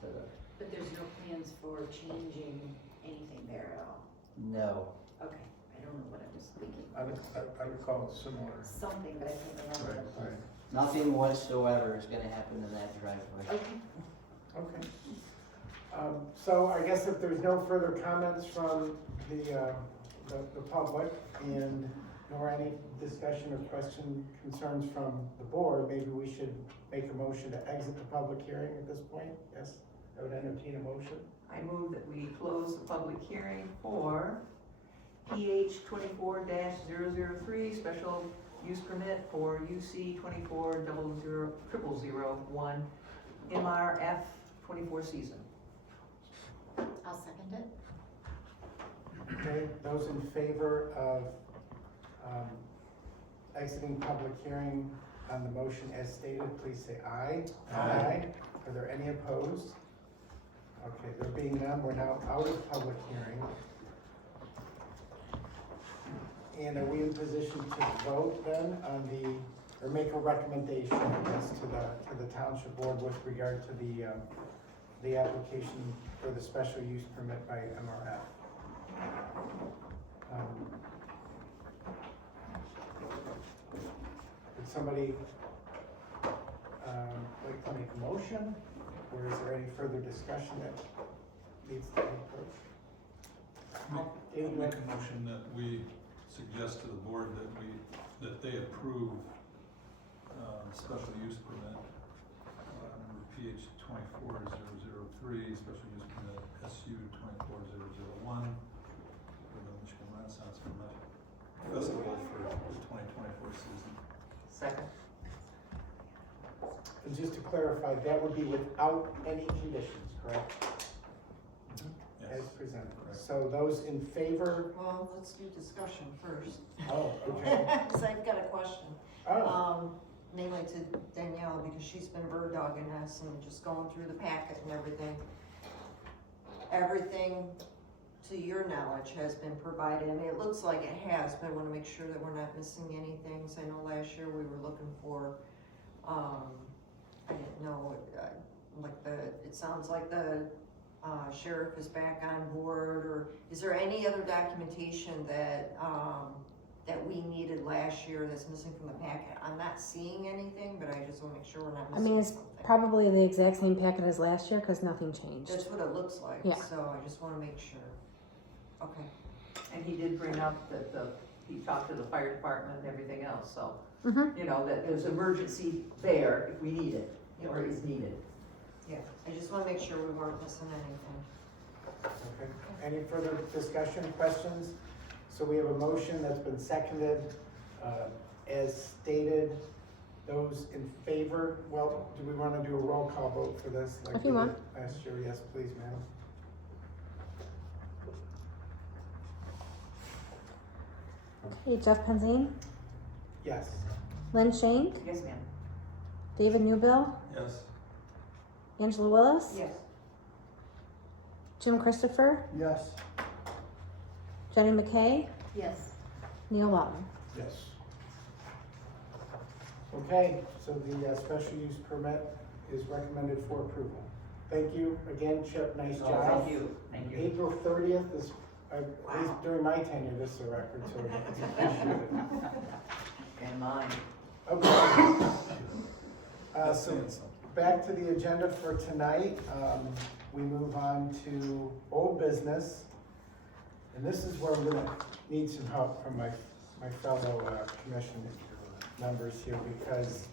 to the, But there's no plans for changing anything there at all? no. Okay. don't know what I was thinking. I recall it similar. Something, but I can't remember. Right. Nothing whatsoever is gonna happen in that driveway. Okay. Okay. So I guess if there's no further comments from the public and nor any discussion or concerns from the board, maybe we should make a motion to exit the public hearing at this point? Yes, I would entertain a motion. I move that we close the public hearing for PH 24-003, special use permit for UC 24-00001, MRF 24 season. I'll second it. Okay, those in favor of exiting public hearing on the motion as stated, please say aye. Aye. Are there any opposed? Okay, there being none, we're now out of public hearing. And are we in position to vote then on or make a recommendation, I guess, to the township board with regard to the application for the special use permit by MRF? Would somebody like to make a motion, or is there any further discussion that needs to be approached? I'll make a motion that we suggest to the board that they approve special use permit number PH 24003, special use permit SU 24001 for the Michigan Renaissance Permit Festival for the 2024 season. Second. And just to clarify, that would be without any conditions, correct? Yes. As presented. Correct. So those in favor? Well, let's do discussion first. Oh, okay. Cause I've got a question. Oh, Mainly to Danielle, because she's been bird dogging us and just going through the packet and everything. Everything, to your knowledge, has been provided. I mean, it looks like it has, but I wanna make sure that we're not missing anything. So I know last year we were looking for, I didn't know, it sounds like the sheriff is back on board, or is there any other documentation that, that we needed last year that's missing from the packet? I'm not seeing anything, but I just wanna make sure we're not I mean, missing it's something. probably the exact same packet as last year, cause nothing changed. That's what it looks like, Yeah. so I just wanna make sure. Okay. And he did bring up that he talked to the fire department and everything else, so, Mhm. you know, that there's emergency there if we need it, or is needed. Yeah, I just wanna make sure we weren't missing anything. okay. Any further discussion, questions? So we have a motion that's been seconded, as stated. Those in favor, well, do we wanna do a roll call vote for this? like If you we want. did Last year, yes, please, madam. Okay, Jeff Penzine, Yes. Lynn Shank, Yes, ma'am. David Newbill, Yes. Angela Willis, Yes. Jim Christopher, Yes. Jenny McKay, Yes. Neil Walton. Yes. Okay, so the special use permit is recommended for approval. Thank you again, Chip, nice Oh, job. thank you, thank you. April 30th is, at least during my tenure, this is a record, so it's appreciated. And mine. Okay. That's So saying something. back to the agenda for tonight. We move on to old business. And this is where I'm gonna need some help from my fellow commission members here, because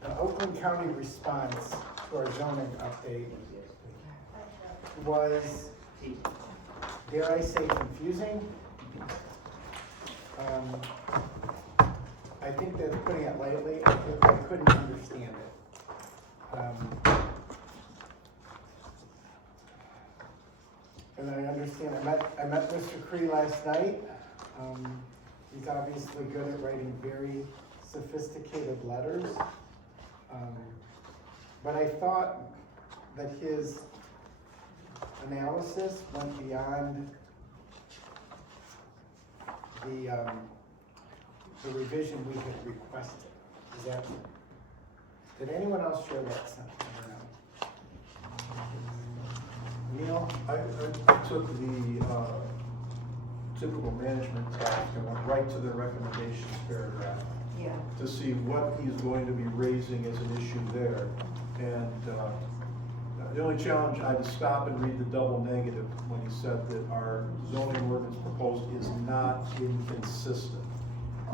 the Oakland County response to our zoning update was, dare I say, confusing. I think that putting it lightly, I couldn't understand it. And I understand, I met Mr. Cree last night. He's obviously good at writing very sophisticated letters. But I thought that his analysis went beyond the revision we had requested. Is that, did anyone else share that sentiment or no? Neil? I took the typical management task and went right to the recommendations paragraph Yeah. to see what he's going to be raising as an issue there. And the only challenge, I had to stop and read the double negative when he said that our zoning ordinance proposed is not inconsistent.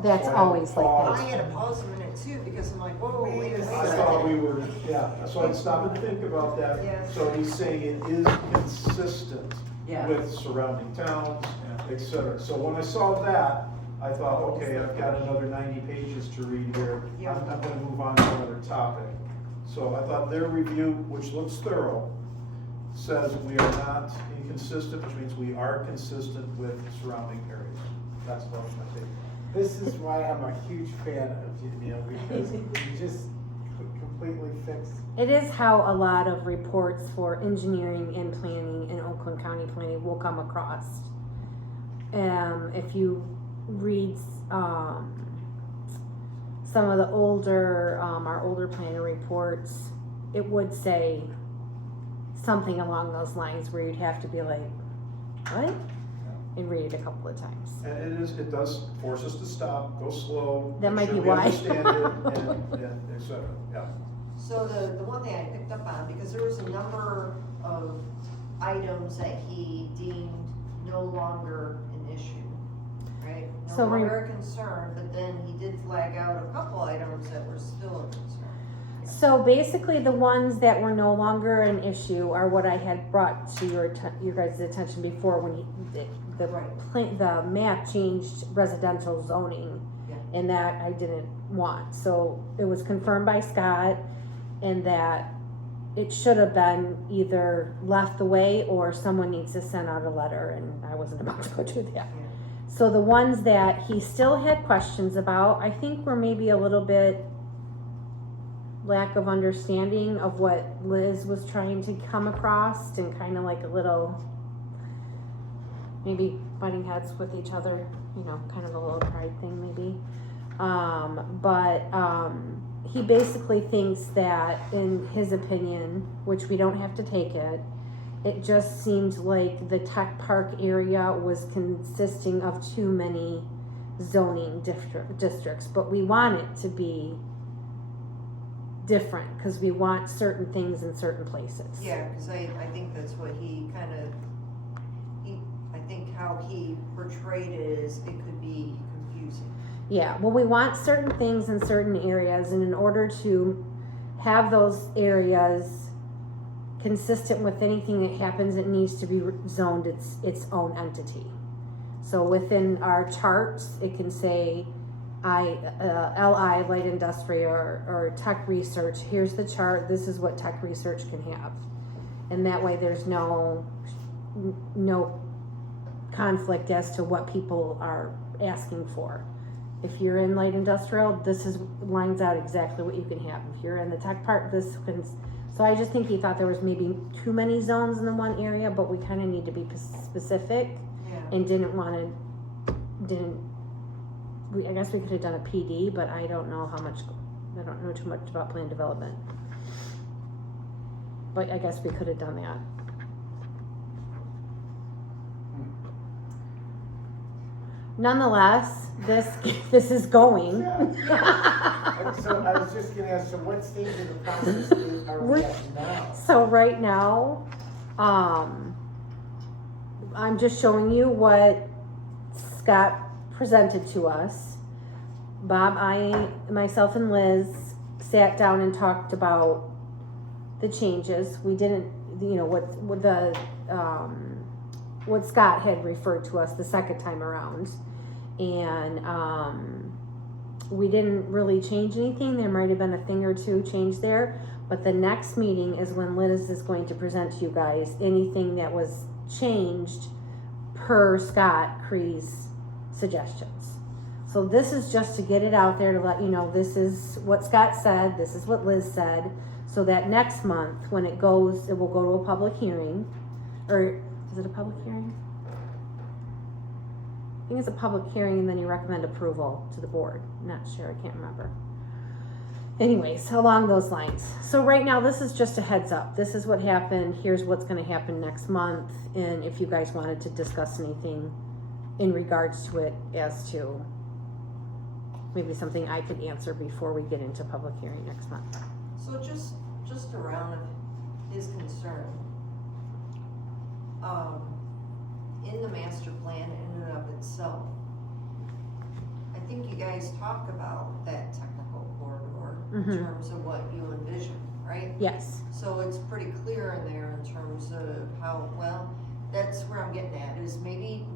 That's So I had to always like pause. I had to pause a minute too, because I'm like, whoa, wait a I thought we second. were, yeah, so I'd stop and think about that. Yes. So he's saying it is consistent Yeah. with surrounding towns, et cetera. So when I saw that, I thought, okay, I've got another 90 pages to read here. Yeah. I'm gonna move on to another topic. So I thought their review, which looks thorough, says we are not inconsistent, which means we are consistent with surrounding areas. That's what I think. This is why I'm a huge fan of you, Neil, because you just completely fix. It is how a lot of reports for engineering and planning in Oakland County planning will come across. If you read some of the older, our older planning reports, it would say something along those lines where you'd have to be like, what? And read it a couple of times. And it does force us to stop, go slow. That make might be sure we why. understand it, and et cetera, yeah. So the one thing I picked up on, because there was a number of items that he deemed no longer an issue, right? No So we- longer a concern, but then he did flag out a couple items that were still a concern. So basically, the ones that were no longer an issue are what I had brought to your guys' attention before when the map changed residential zoning, Yeah. and that I didn't want. So it was confirmed by Scott, and that it should have been either left the way or someone needs to send out a letter, and I wasn't about to go do that. Yeah. So the ones that he still had questions about, I think were maybe a little bit lack of understanding of what Liz was trying to come across, and kind of like a little maybe butting heads with each other, you know, kind of a little pride thing maybe. He basically thinks that, in his opinion, which we don't have to take it, it just seemed like the tech park area was consisting of too many zoning districts, but we want it to be different because we want certain things in certain places. Yeah, because I think that's what he kind of, I think how he portrayed it is it could be confusing. Yeah, well, we want certain things in certain areas, and in order to have those areas consistent with anything that happens, it needs to be zoned its own entity. So within our charts, it can say LI, light industrial, or tech research. Here's the chart. This is what tech research can have, and that way there's no conflict as to what people are asking for. If you're in light industrial, lines out exactly what you can have. If you're in the tech part, this can. So I just think he thought there was maybe too many zones in the one area, but we kind of need to be specific, Yeah. and I guess we could have done a PD, but I don't know too much about plan development. But I guess we could have done that. Nonetheless, this is going. And so I was just gonna ask, so what stage of the process are we at now? So right now, I'm just showing you what Scott presented to us. Bob, myself and Liz sat down and talked about the changes. We didn't, what Scott had referred to us the second time around. And we didn't really change anything. There might have been a thing or two changed there. But the next meeting is when Liz is going to present to you guys anything that was changed per Scott Cree's suggestions. So this is just to get it out there to let you know this is what Scott said, this is what Liz said, so that next month when it will go to a public hearing. Or is it a public hearing? I think it's a public hearing, and then you recommend approval to the board. I'm not sure, I can't remember. Anyways, along those lines. So right now, this is just a heads up. This is what happened. Here's what's gonna happen next month. And if you guys wanted to discuss anything, in regards to it as to maybe something I could answer before we get into public hearing next month. So just around his concern, in the master plan in and of itself, I think you guys talk about that technical corridor in Mhm. terms of what you envision, right? Yes, So it's pretty clear in there in terms of how, well, that's where I'm getting at, is maybe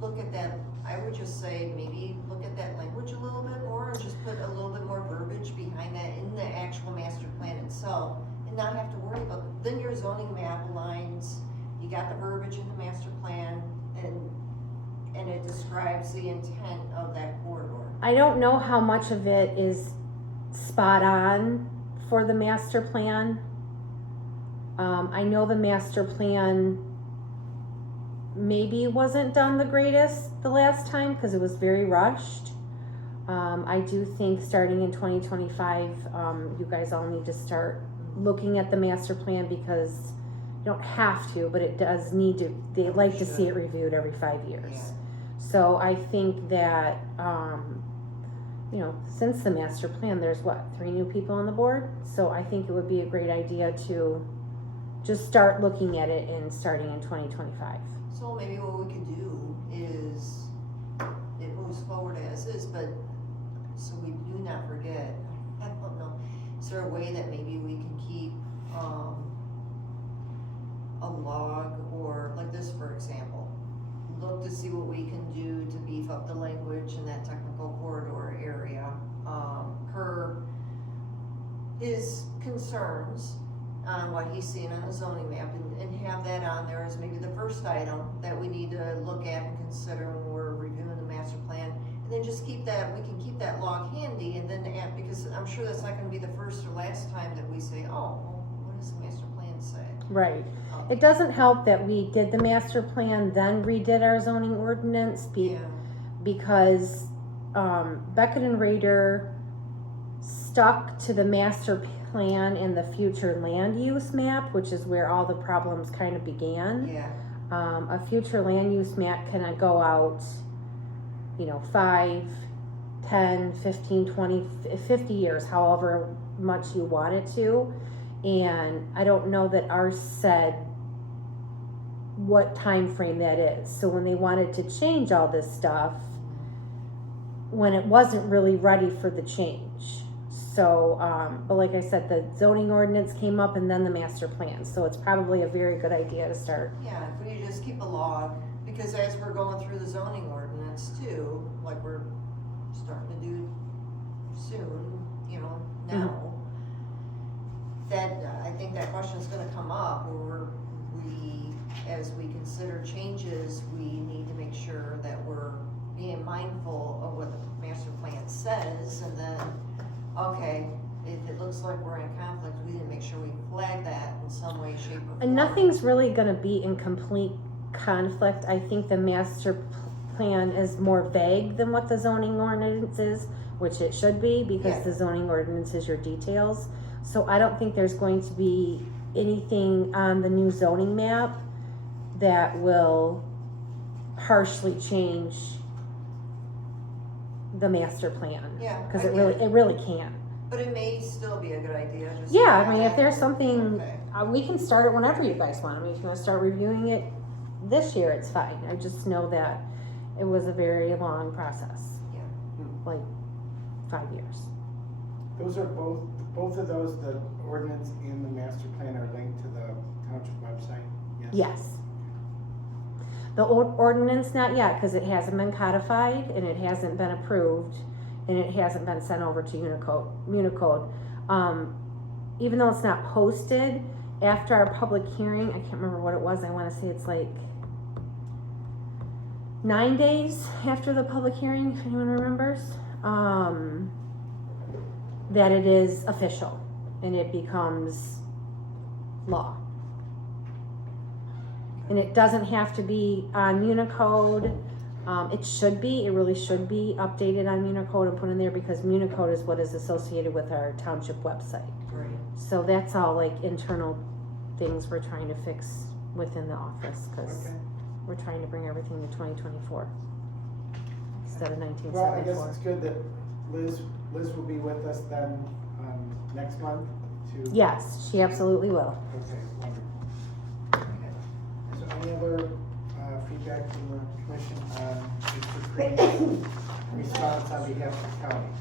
look at that, I would just say, maybe look at that language a little bit more, and just put a little bit more verbiage behind that in the actual master plan itself, and not have to worry about, then your zoning map aligns, you got the verbiage in the master plan, and it describes the intent of that corridor. I don't know how much of it is spot on for the master plan. I know the master plan maybe wasn't done the greatest the last time because it was very rushed. I do think starting in 2025, you guys all need to start looking at the master plan because you don't have to, but it does need to, they like to see it reviewed every 5 years. Yeah. So I think that, you know, since the master plan, there's what, 3 new people on the board? So I think it would be a great idea to just start looking at it and starting in 2025. So maybe what we could do is, it moves forward as is, but, so we do not forget, I don't know, is there a way that maybe we can keep, a log, or like this, for example? Look to see what we can do to beef up the language in that technical corridor area, per his concerns on what he's seeing on the zoning map, and have that on there as maybe the first item that we need to look at and consider when we're reviewing the master plan. And then just keep that, we can keep that log handy, and then add, because I'm sure that's not gonna be the first or last time that we say, oh, well, what does the master plan say? Right. It doesn't help that we did the master plan, then redid our zoning ordinance Yeah, because Beckett and Rader stuck to the master plan and the future land use map, which is where all the problems kind of began. yeah, A future land use map can go out, you know, 5, 10, 15, 20, 50 years, however much you want it to. And I don't know that ours said what time frame that is. So when they wanted to change all this stuff, when it wasn't really ready for the change. So, but like I said, the zoning ordinance came up and then the master plan. So it's probably a very good idea to start. yeah, if we just keep a log, because as we're going through the zoning ordinance too, like we're starting to do soon, you know, now, that, I think that question's gonna come up, where as we consider changes, we need to make sure that we're being mindful of what the master plan says, and then, okay, if it looks like we're in conflict, we need to make sure we flag that in some way, shape, or form. And nothing's really gonna be in complete conflict. I think the master plan is more vague than what the zoning ordinance is, which it should be, because Yeah. the zoning ordinance is your details. So I don't think there's going to be anything on the new zoning map that will harshly change the master plan. Yeah, Cause I it get really can. But it may still be a good idea, just. to Yeah, I have mean, if that. there's something, Okay. we can start it whenever you guys want. I mean, if you wanna start reviewing it this year, it's fine. I just know that it was a very long process. Yeah. Like 5 years. Those are both of those, the ordinance and the master plan are linked to the township website? Yes. The ordinance, not yet, cause it hasn't been codified and it hasn't been approved and it hasn't been sent over to Unicode. Even though it's not posted, after our public hearing, I can't remember what it was, I wanna say it's like 9 days after the public hearing, if anyone remembers, that it is official and it becomes law. And it doesn't have to be on Unicode. It really should be updated on Unicode and put in there, because Unicode is what is associated with our township website. Right. So that's all like internal things we're trying to fix within the office, cause Okay. we're trying to bring everything to 2024 instead of Well, I guess 1974. it's good that Liz will be with us then, next month to. Yes, she absolutely will. Okay, wonderful. Okay. So any other, feedback from the commission on Mr. Creed's response on behalf of the county?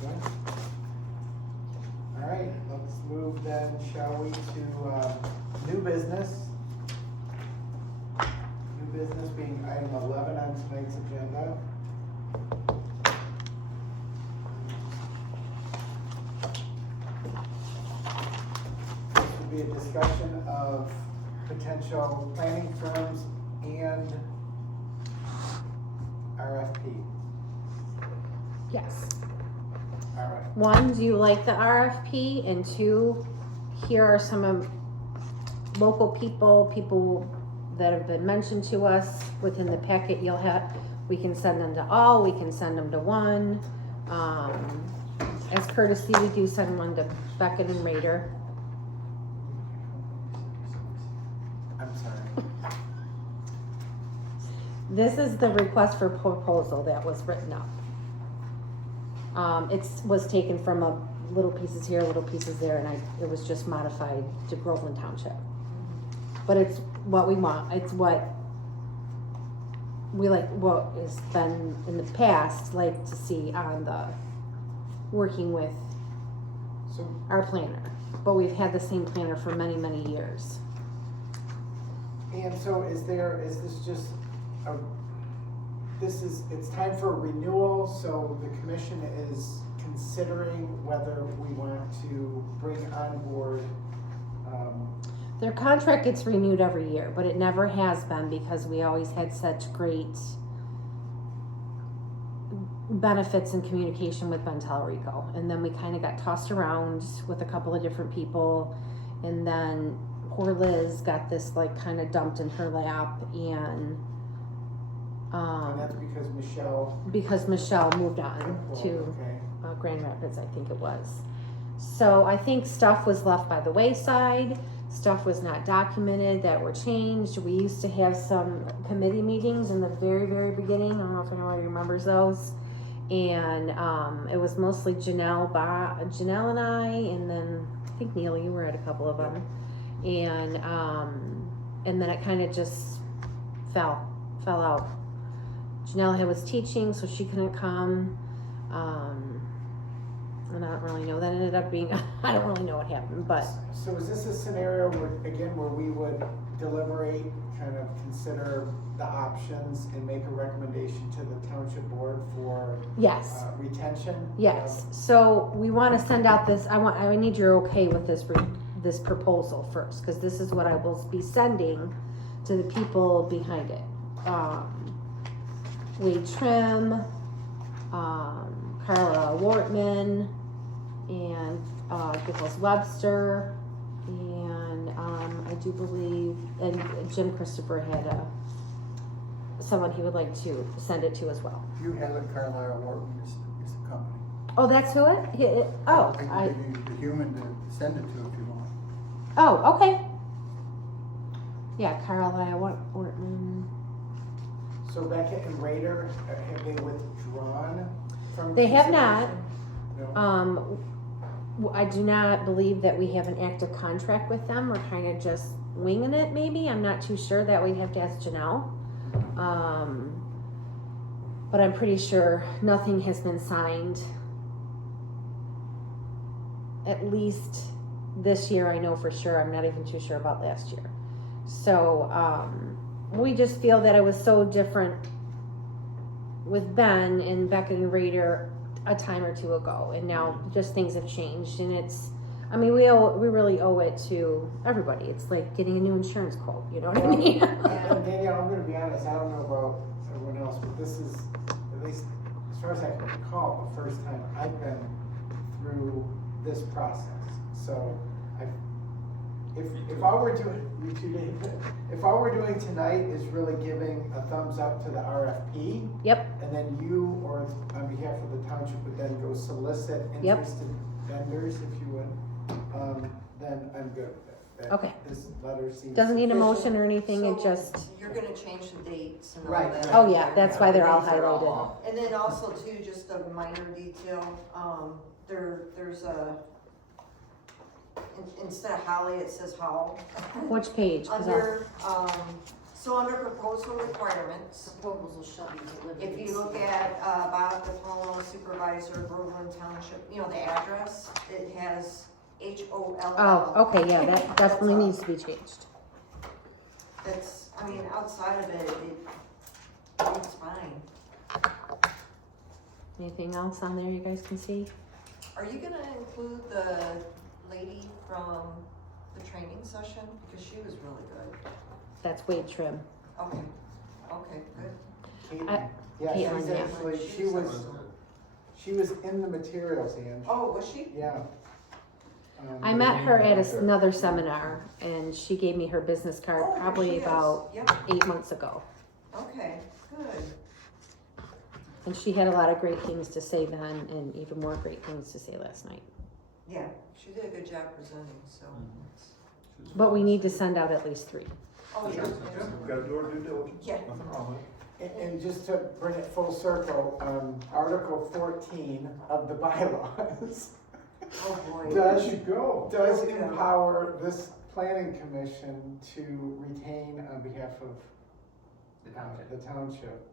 Good? All right, let's move then, shall we, to, new business. New business being item 11 on tonight's agenda. This will be a discussion of potential planning firms and RFP. Yes. All right. One, do you like the RFP? And two, here are some of local people that have been mentioned to us within the packet. You'll have, we can send them to all, we can send them to one. As courtesy, we do send one to Beckett and Rader. I'm sorry. This is the request for proposal that was written up. It was taken from a little pieces here, little pieces there, and it was just modified to Groveland Township. But it's what we want, it's what we like, what has been in the past, like to see on the, working with So, our planner. But we've had the same planner for many, many years. and so is this just it's time for renewal, so the commission is considering whether we want to bring on board, Their contract gets renewed every year, but it never has been because we always had such great benefits and communication with Ben Tellerico. And then we kind of got tossed around with a couple of different people. And then poor Liz got this like kind of dumped in her lap, and and that's because Michelle moved on to Okay. Grand Rapids, I think it was. So I think stuff was left by the wayside. Stuff was not documented that were changed. We used to have some committee meetings in the very, very beginning. I don't know if anybody remembers those. And it was mostly Janelle and I, and then I think Neil, you were at a couple of them. And then it kind of just fell out. Janelle was teaching, so she couldn't come. And I don't really know. That ended up being, I don't really know what happened, but So is this a scenario where we would deliberate, kind of consider the options and make a recommendation to the township board for yes. retention? Yes, so we want to send out this, I need your okay with this proposal first, because this is what I will be sending to the people behind it. Wade Trim, Carla Wortman, and Nicholas Webster, and I do believe, and Jim Christopher had someone he would like to send it to as well. If you have it, Carlisle Wharton is the company. Oh, that's who I can give you the human to send it to if you want. Oh, okay. Yeah, Carlisle Wortman. So Beckett and Rader, have they withdrawn from? They have not. consideration? No? I do not believe that we have an active contract with them. We're kind of just winging it, maybe. I'm not too sure. That we'd have to ask Janelle. But I'm pretty sure nothing has been signed. At least this year, I know for sure. I'm not even too sure about last year. So we just feel that it was so different with Ben and Beckett and Rader a time or two ago, and now just things have changed, and it's, I mean, we really owe it to everybody. It's like getting a new insurance quote, you know what I mean? And Danielle, I'm gonna be honest, I don't know about everyone else, but this is, at least as far as I can recall, the first time I've been through this process. So if all we're doing, if all we're doing tonight is really giving a thumbs up to the RFP, Yep, and then you, or on behalf of the township, would then go solicit Yep. interested vendors, if you would, then I'm good with it. that Okay. this letter seems. Doesn't need a sufficient. motion or anything, it So, just, You're gonna change the dates and all Right. that. oh yeah, that's why they're all The dates are highlighted. off. And then also too, just a minor detail, there's a, instead of Holly, it says Howell. Which page? 'Cause I'll- Under, so under proposal requirements, Proposals shall be delivered. if you look at, Bob Capone, Supervisor, Groveland Township, you know, the address, it has HOLL. Oh, okay, yeah, that definitely needs to be changed. That's, I mean, outside of it, it's fine. Anything else on there you guys can see? Are you gonna include the lady from the training session? Because she was really good. That's Wade Trim. Okay, okay, good. Caitlin. Yeah, Caitlin, she's yeah. actually, she was in the materials, Ange. Oh, was she? Yeah. I met her at another seminar and she gave me her business card Oh, here probably she is. about Yep, 8 months ago. okay, good. And she had a lot of great things to say then and even more great things to say last night. Yeah, she did a good job presenting, so. But we need to send out at least 3. Oh, yeah. We've gotta do our due diligence. Yeah. Nothing wrong with it. And just to bring it full circle, Article 14 of the bylaws Oh, boy. does, There you go. does Okay. empower this planning commission to retain on behalf of the township,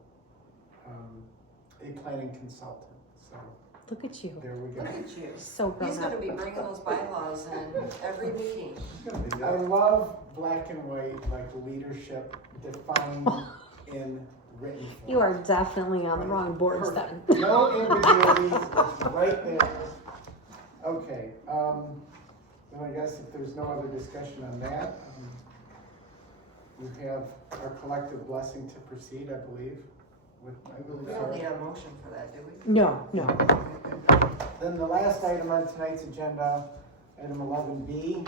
a planning consultant, so Look at you. there we go. Look at you. So grown He's up. gonna be bringing those bylaws in every meeting. It's gonna be I good. love black and white, like leadership defined in written form. You are definitely on the wrong boards then. No ambiguity, it's right there. Okay, then I guess if there's no other discussion on that, you have our collective blessing to proceed, I believe, with, I believe. We don't need a motion for that, do we? No, no. Then the last item on tonight's agenda, item 11B,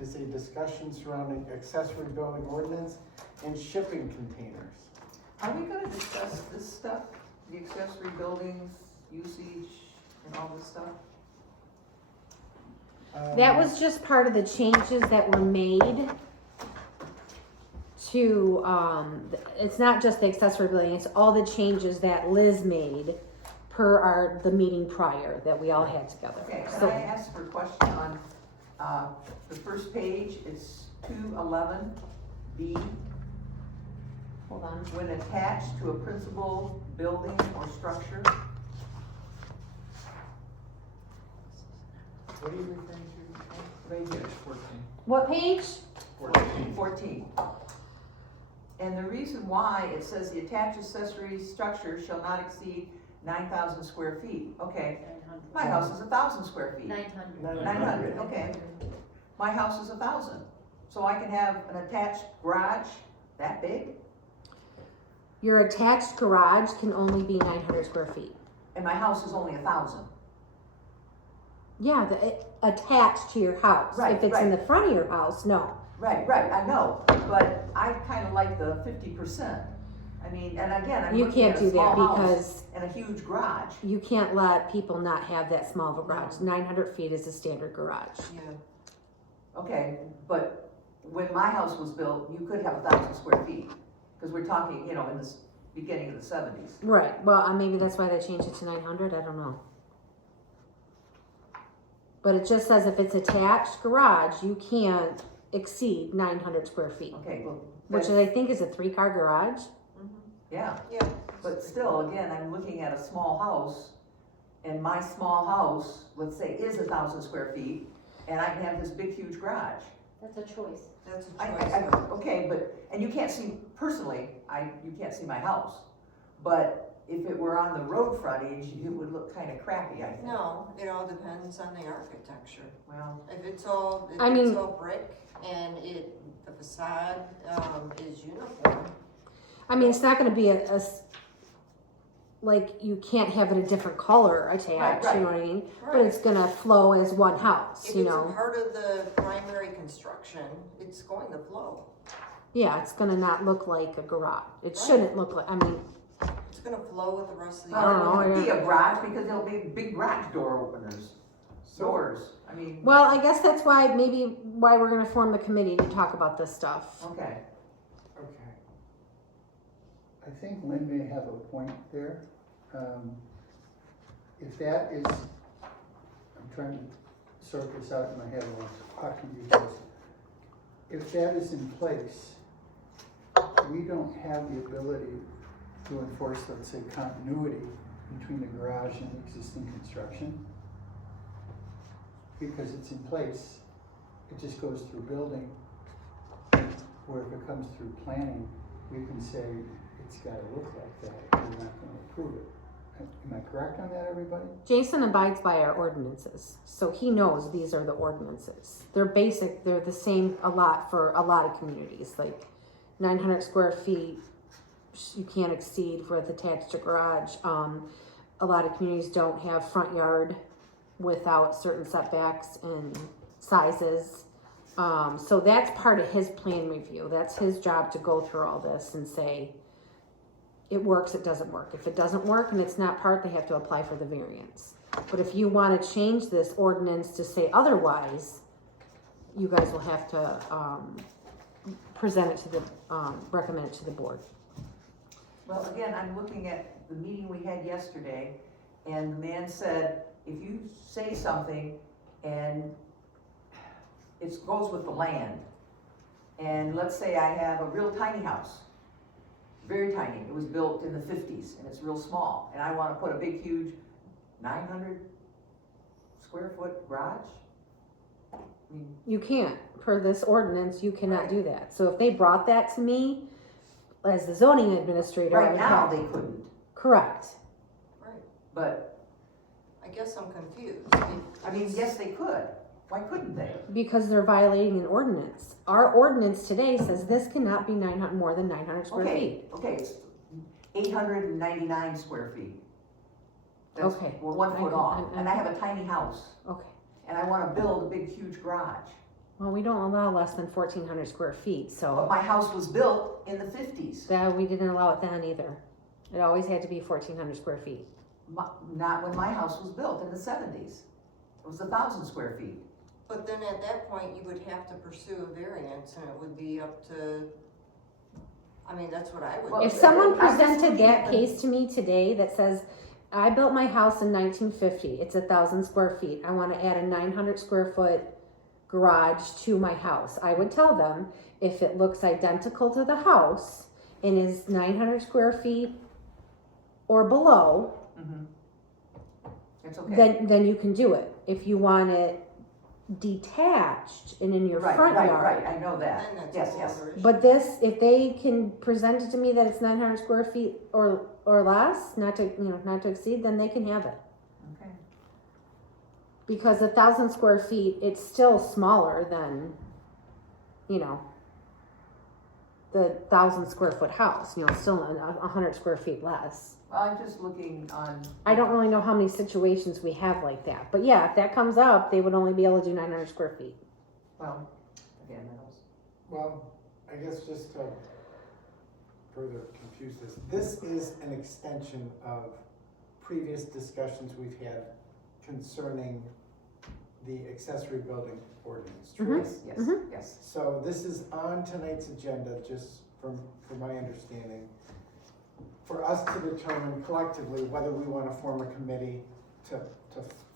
is a discussion surrounding accessory building ordinance and shipping containers. Are we gonna discuss this stuff, the accessory buildings, usage, and all this stuff? That was just part of the changes that were made to, it's not just the accessory building, it's all the changes that Liz made per the meeting prior that we all had together. Okay, can So, I ask for a question on, the first page, it's 211B, hold on. when attached to a principal building or structure? What are you referring to? Right here. What page? 14. And the reason why it says the attached accessory structure shall not exceed 9,000 square feet. Okay, my house is 1,000 square feet. 900. 900, okay. My house is 1,000. So I can have an attached garage that big, Your attached garage can only be 900 square feet. and my house is only 1,000. Yeah, attached to your house. Right, If it's in right. the front of your house, no. Right, I know, but I kinda like the 50%. I mean, and again, I'm You looking can't at do a small that house because and a huge garage. you can't let people not have that small of a garage. 900 feet is a standard garage. Yeah. Okay, but when my house was built, you could have 1,000 square feet, because we're talking, in the beginning of the 70s. Right, well, maybe that's why they changed it to 900, I don't know. But it just says if it's attached garage, you can't exceed 900 square feet. Okay, well, Which that's- I think is a 3-car garage. yeah, Yeah. but still, again, I'm looking at a small house, and my small house, let's say, is 1,000 square feet, and I can have this big, huge garage. That's a choice. That's a I, choice. okay, but, and you can't see, personally, you can't see my house, but if it were on the road frontage, it would look kinda crappy, I think. No, it all depends on the architecture. Well, If it's all, I mean- brick and the facade, is uniform, I mean, it's not gonna be like, you can't have it a different color attached, Right, you know what I mean? But Right. it's gonna flow as one house, if you it's a know? part of the primary construction, it's going to flow. Yeah, it's gonna not look like a garage. It Right. shouldn't look like, I mean, It's gonna flow with the rest of the. I don't know, Well, it could be yeah. a garage, because there'll be big garage door openers. doors, I mean, Well, I guess that's why, maybe why we're gonna form the committee to talk about this stuff. okay. Okay. I think Lynn may have a point there. If that is, I'm trying to sort this out in my head while I'm talking to you guys. If that is in place, we don't have the ability to enforce, let's say, continuity between the garage and the existing construction. Because it's in place, it just goes through building. Where if it comes through planning, we can say it's gotta look like that, we're not gonna approve it. Am I correct on that, everybody? Jason abides by our ordinances, so he knows these are the ordinances. They're basic, they're the same a lot for a lot of communities, like 900 square feet, you can't exceed for a detached garage. A lot of communities don't have front yard without certain setbacks and sizes. So that's part of his plan review. That's his job to go through all this and say, it works, it doesn't work. If it doesn't work and it's not part, they have to apply for the variance. But if you want to change this ordinance to say otherwise, you guys will have to present it to the, recommend it to the board. Well, again, I'm looking at the meeting we had yesterday, and the man said, if you say something and it goes with the land, and let's say I have a real tiny house, very tiny, it was built in the 50s, and it's real small, and I wanna put a big, huge 900 square foot garage? I mean, You can't, per this ordinance, you cannot Right. do that. So if they brought that to me as the zoning administrator, I right would now, have they couldn't, correct. Right, but, I guess I'm confused. I mean, yes, they could, why couldn't they? Because they're violating an ordinance. Our ordinance today says this cannot be more than 900 square feet. Okay, it's 899 square feet. That's, Okay. we're 1 foot off, and I have a tiny house, Okay. and I wanna build a big, huge garage. Well, we don't allow less than 1,400 square feet, But so my house was built in the 50s, that we didn't allow it then either. It always had to be 1,400 square feet. Not when my house was built in the 70s. It was 1,000 square feet. But then at that point, you would have to pursue a variance and it would be up to, I mean, that's what I would. Well, If do. someone I'm just presented looking that at the- case to me today that says, I built my house in 1950, it's 1,000 square feet, I want to add a 900 square foot garage to my house, I would tell them, if it looks identical to the house and is 900 square feet or below, It's okay. then you can do it. If you want it detached and in your Right, front right, yard. right, I know that, Then that's yes, a whole yes. other issue. But this, if they can present it to me that it's 900 square feet or less, not to exceed, then they can have it. Okay. Because 1,000 square feet, it's still smaller than, the 1,000 square foot house, still 100 square feet less. Well, I'm just looking on. I don't really know how many situations we have like that, but yeah, if that comes up, they would only be able to do 900 square feet. Well, again, that was. Well, I guess just to further confuse this is an extension of previous discussions we've had concerning the accessory building ordinance, true? Yes, yes, Mhm. yes. So this is on tonight's agenda, just from my understanding, for us to determine collectively whether we want to form a committee to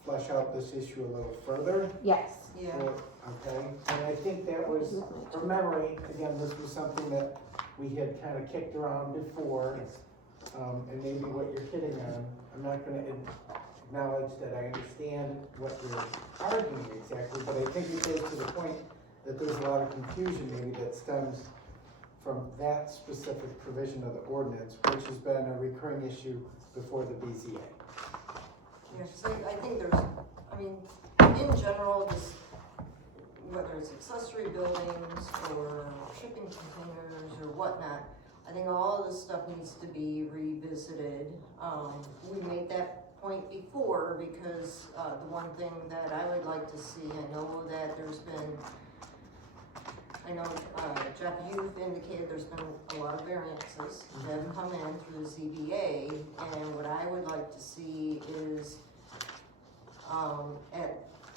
flesh out this issue a little further. Yes. Yeah, Okay, and I think that was, from memory, again, this was something that we had kind of kicked around before. Yes. And maybe what you're hitting on, I'm not gonna acknowledge that I understand what you're arguing exactly, but I think it goes to the point that there's a lot of confusion maybe that stems from that specific provision of the ordinance, which has been a recurring issue before the BZA. yeah, 'cause I think there's, I mean, in general, this, whether it's accessory buildings or shipping containers or whatnot, I think all of this stuff needs to be revisited. We made that point before because, the one thing that I would like to see, I know that there's been, Jeff, you've indicated there's been a lot of variances that have come in through the ZBA, and what I would like to see is,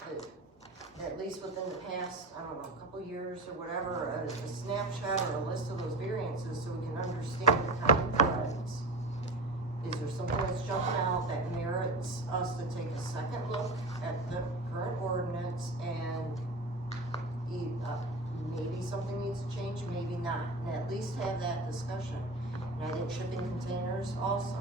that at least within the past, I don't know, couple years or whatever, a snapshot or a list of those variances so we can understand the common threads. Is there something that's jumping out that merits us to take a second look at the current ordinance and maybe something needs to change, maybe not, and at least have that discussion. And I think shipping containers also,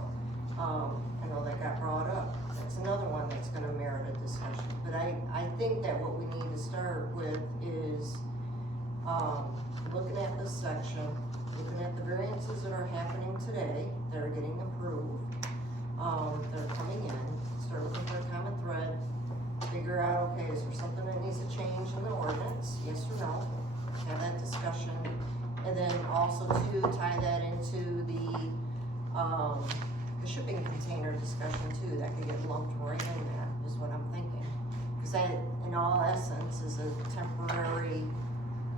I know that got brought up. That's another one that's gonna merit a discussion. But I think that what we need to start with is, looking at this section, looking at the variances that are happening today, that are getting approved, that are coming in, start looking for a common thread, figure out, okay, is there something that needs to change in the ordinance, yes or no? Have that discussion, and then also to tie that into the shipping container discussion too, that could get lumped right in that, is what I'm thinking. Cause that, in all essence, is a temporary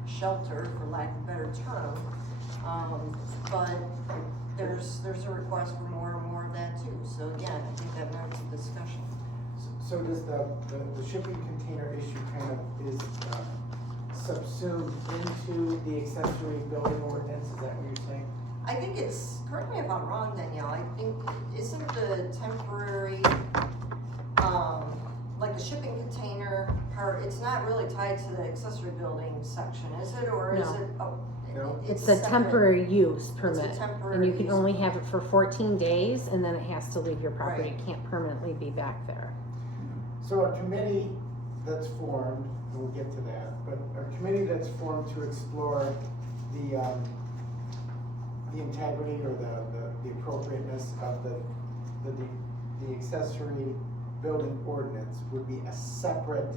shelter, for lack of a better term. But there's a request for more and more of that too, so again, I think that merits a discussion. So does the shipping container issue kind of is subsumed into the accessory building ordinance, is that what you're saying? I think it's, correct me if I'm wrong, Danielle, I think, isn't the temporary, like the shipping container part, it's not really tied to the accessory building section, is it, or is No. it? Oh, No. it's It's a separate. temporary use permit, temporary and you can use only have it for 14 days, and then it has to leave your property. Right. It can't permanently be back there. So a committee that's formed, and we'll get to that, but a committee that's formed to explore the integrity or the appropriateness of the accessory building ordinance would be a separate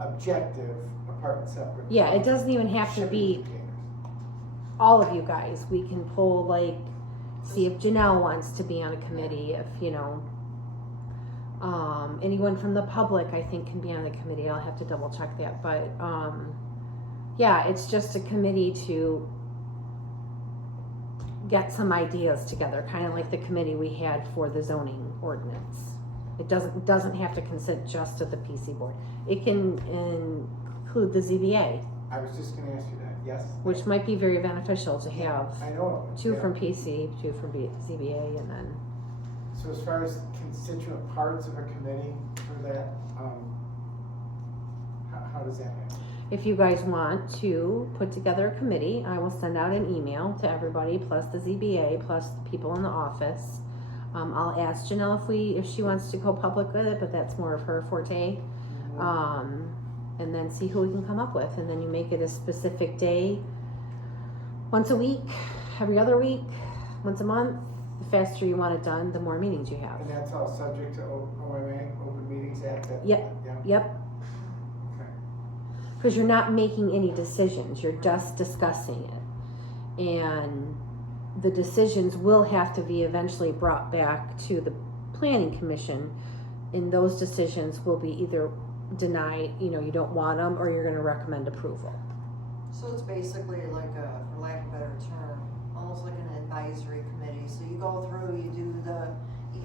objective, apart and separate. Yeah, it from doesn't even have to shipping be containers. all of you guys. We can pull, like, see if Janelle wants to be on a committee, if, you know, anyone from the public, I think, can be on the committee. I'll have to double check that, but, yeah, it's just a committee to get some ideas together, kind of like the committee we had for the zoning ordinance. It doesn't have to consist just of the PC board. It can include the ZBA, I was just gonna ask you that, yes? which might be very beneficial to have I know. it would, two yeah. from PC, two from ZBA, and then, So as far as constituent parts of a committee for that, how does that happen? if you guys want to put together a committee, I will send out an email to everybody, plus the ZBA, plus the people in the office. I'll ask Janelle if she wants to go public with it, but that's more of her forte. And then see who we can come up with, and then you make it a specific day, once a week, every other week, once a month. The faster you want it done, the more meetings you have. And that's all subject to OMA, Open Meetings Act? Yep. Yeah, Yep, okay. because you're not making any decisions, you're just discussing it. And the decisions will have to be eventually brought back to the planning commission, and those decisions will be either denied, you know, you don't want them, or you're gonna recommend approval. So it's basically like a, for lack of a better term, almost like an advisory committee. So you go through, you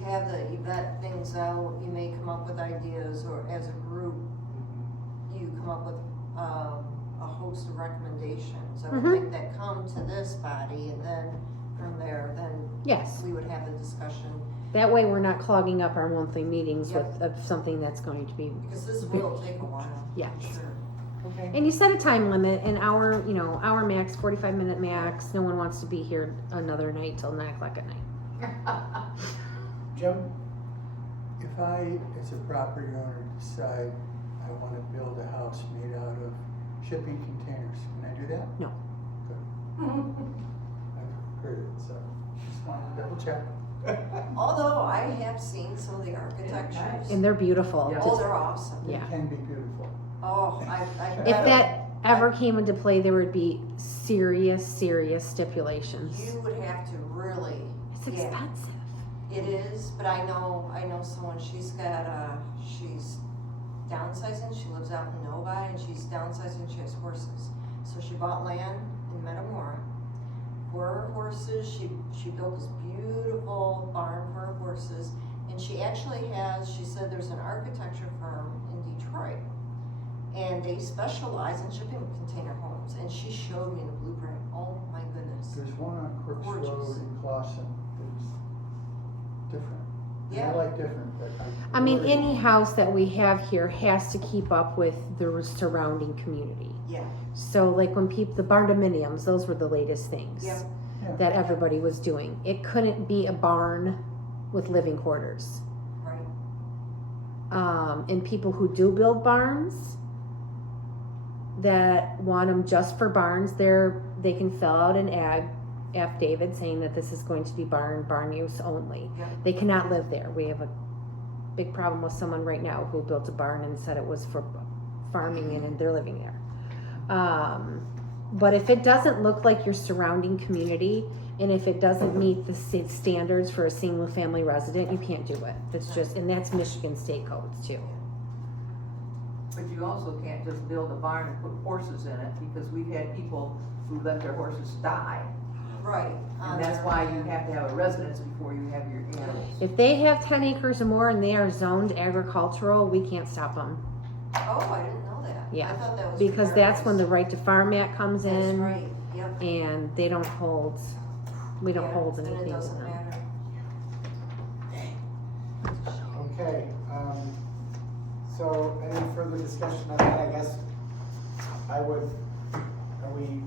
have you vet things out, you may come up with ideas, or as a group, you come up with, a host of recommendations. I would Mhm. think that come to this body, and then from there, then Yes, we would have a discussion. that way we're not clogging up our monthly meetings Yep. with of something that's going to be, Because this will take a while. Yeah. for sure. Okay. and you set a time limit, an hour, you know, hour max, 45-minute max. No one wants to be here another night till 9 o'clock at night. Jim? If I, as a property owner, decide I wanna build a house made out of shipping containers, can I do that? No. Good. I've heard it, so just wanted to double check. Although I have seen some of the architectures. And they're beautiful. Yeah. Oh, they're awesome. It Yeah. can be beautiful. Oh, I've If that ever came into play, there would be serious stipulations. You would have to really. It's yeah, expensive. It is, but I know someone, she's downsizing, she lives out in Novi, and she's downsizing, she has horses. So she bought land in Metamora for her horses, she built this beautiful barn for her horses, and she actually has, she said there's an architecture firm in Detroit And they specialize in shipping container homes, and she showed me the blueprint, oh my goodness. There's one on Crooks Gorgeous. Road in Clausen that's different. And Yeah. I like different, but I mean, really- any house that we have here has to keep up with the surrounding community. Yeah, So like when people, the barndominiums, those were the latest things yeah, Yeah. that everybody was doing. It couldn't be a barn with living quarters. right. And people who do build barns that want them just for barns, they can fill out an affidavit saying that this is going to be barn use only. Yeah. They cannot live there. We have a big problem with someone right now who built a barn and said it was for farming and they're living there. But if it doesn't look like your surrounding community, and if it doesn't meet the standards for a single family resident, you can't do it. It's just, and that's Michigan state codes too. But you also can't just build a barn and put horses in it, because we've had people who let their horses die. Right. And that's why you have to have a residence before you have your animals. If they have 10 acres or more and they are zoned agricultural, we can't stop them. Oh, I didn't know that. Yeah, I thought that was. Because that's when the regardless. right to farm act comes That's in, right, yep. and they don't hold, we don't Yeah, hold then anything it to doesn't them. matter. Okay, so any further discussion on that, I guess I would, are we,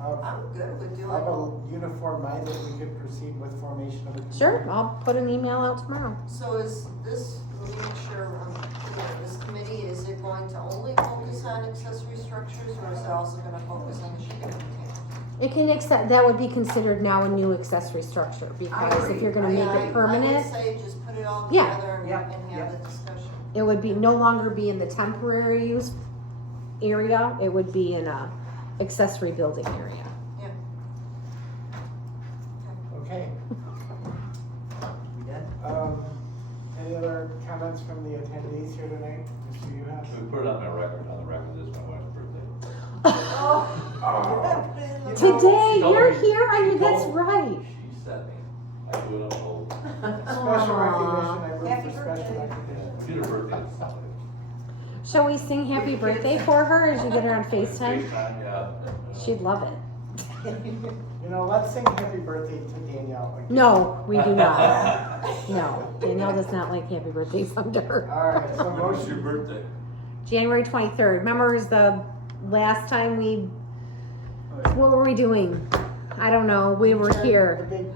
I'm good with doing. of a uniform mind that we could proceed with formation of a committee? Sure, I'll put an email out tomorrow. So is this, let me make sure, clear. This committee, is it going to only focus on accessory structures, or is it also gonna focus on the shipping containers? It can accept, that would be considered now a new accessory structure, because if you're gonna make I it would permanent, say just put it all Yeah. together and Yep, and yep. have the discussion. it would be, no longer be in the temporary use area, it would be in a accessory building area. Okay, We done? any other comments from the attendees here tonight? Mr. Uhas? We put it on the record this is my wife's birthday. Oh. Today, She told you're me- here, she that's told- right. She said me, I do it on hold. Special recognition, I Happy move for special birthday. recognition. She's her birthday is Sunday. Shall we sing happy birthday for her as you get her on FaceTime? FaceTime, yeah. She'd love it. You know, let's sing happy birthday to Danielle again. No, we do not. No, Danielle does not like happy birthdays under her. All right, so When was your motion, birthday? January 23rd. Remember, it was the last time what were we doing? I don't know. We were the here. big,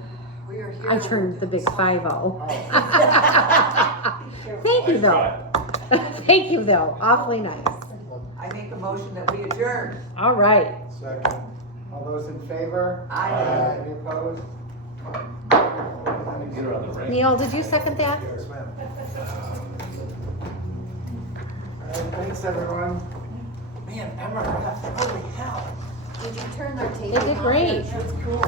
We are here. I turned the big 5-0. oh, Thank you, though. Thank you, though. Awfully nice. I make a motion that we adjourn. All right. second. All those in favor? Aye. Any opposed? Get her on the ring. Neil, did you second that? Yes, ma'am. All right, thanks, everyone. Man, MRF, holy hell. Did you turn their tape? They did great. That's cool.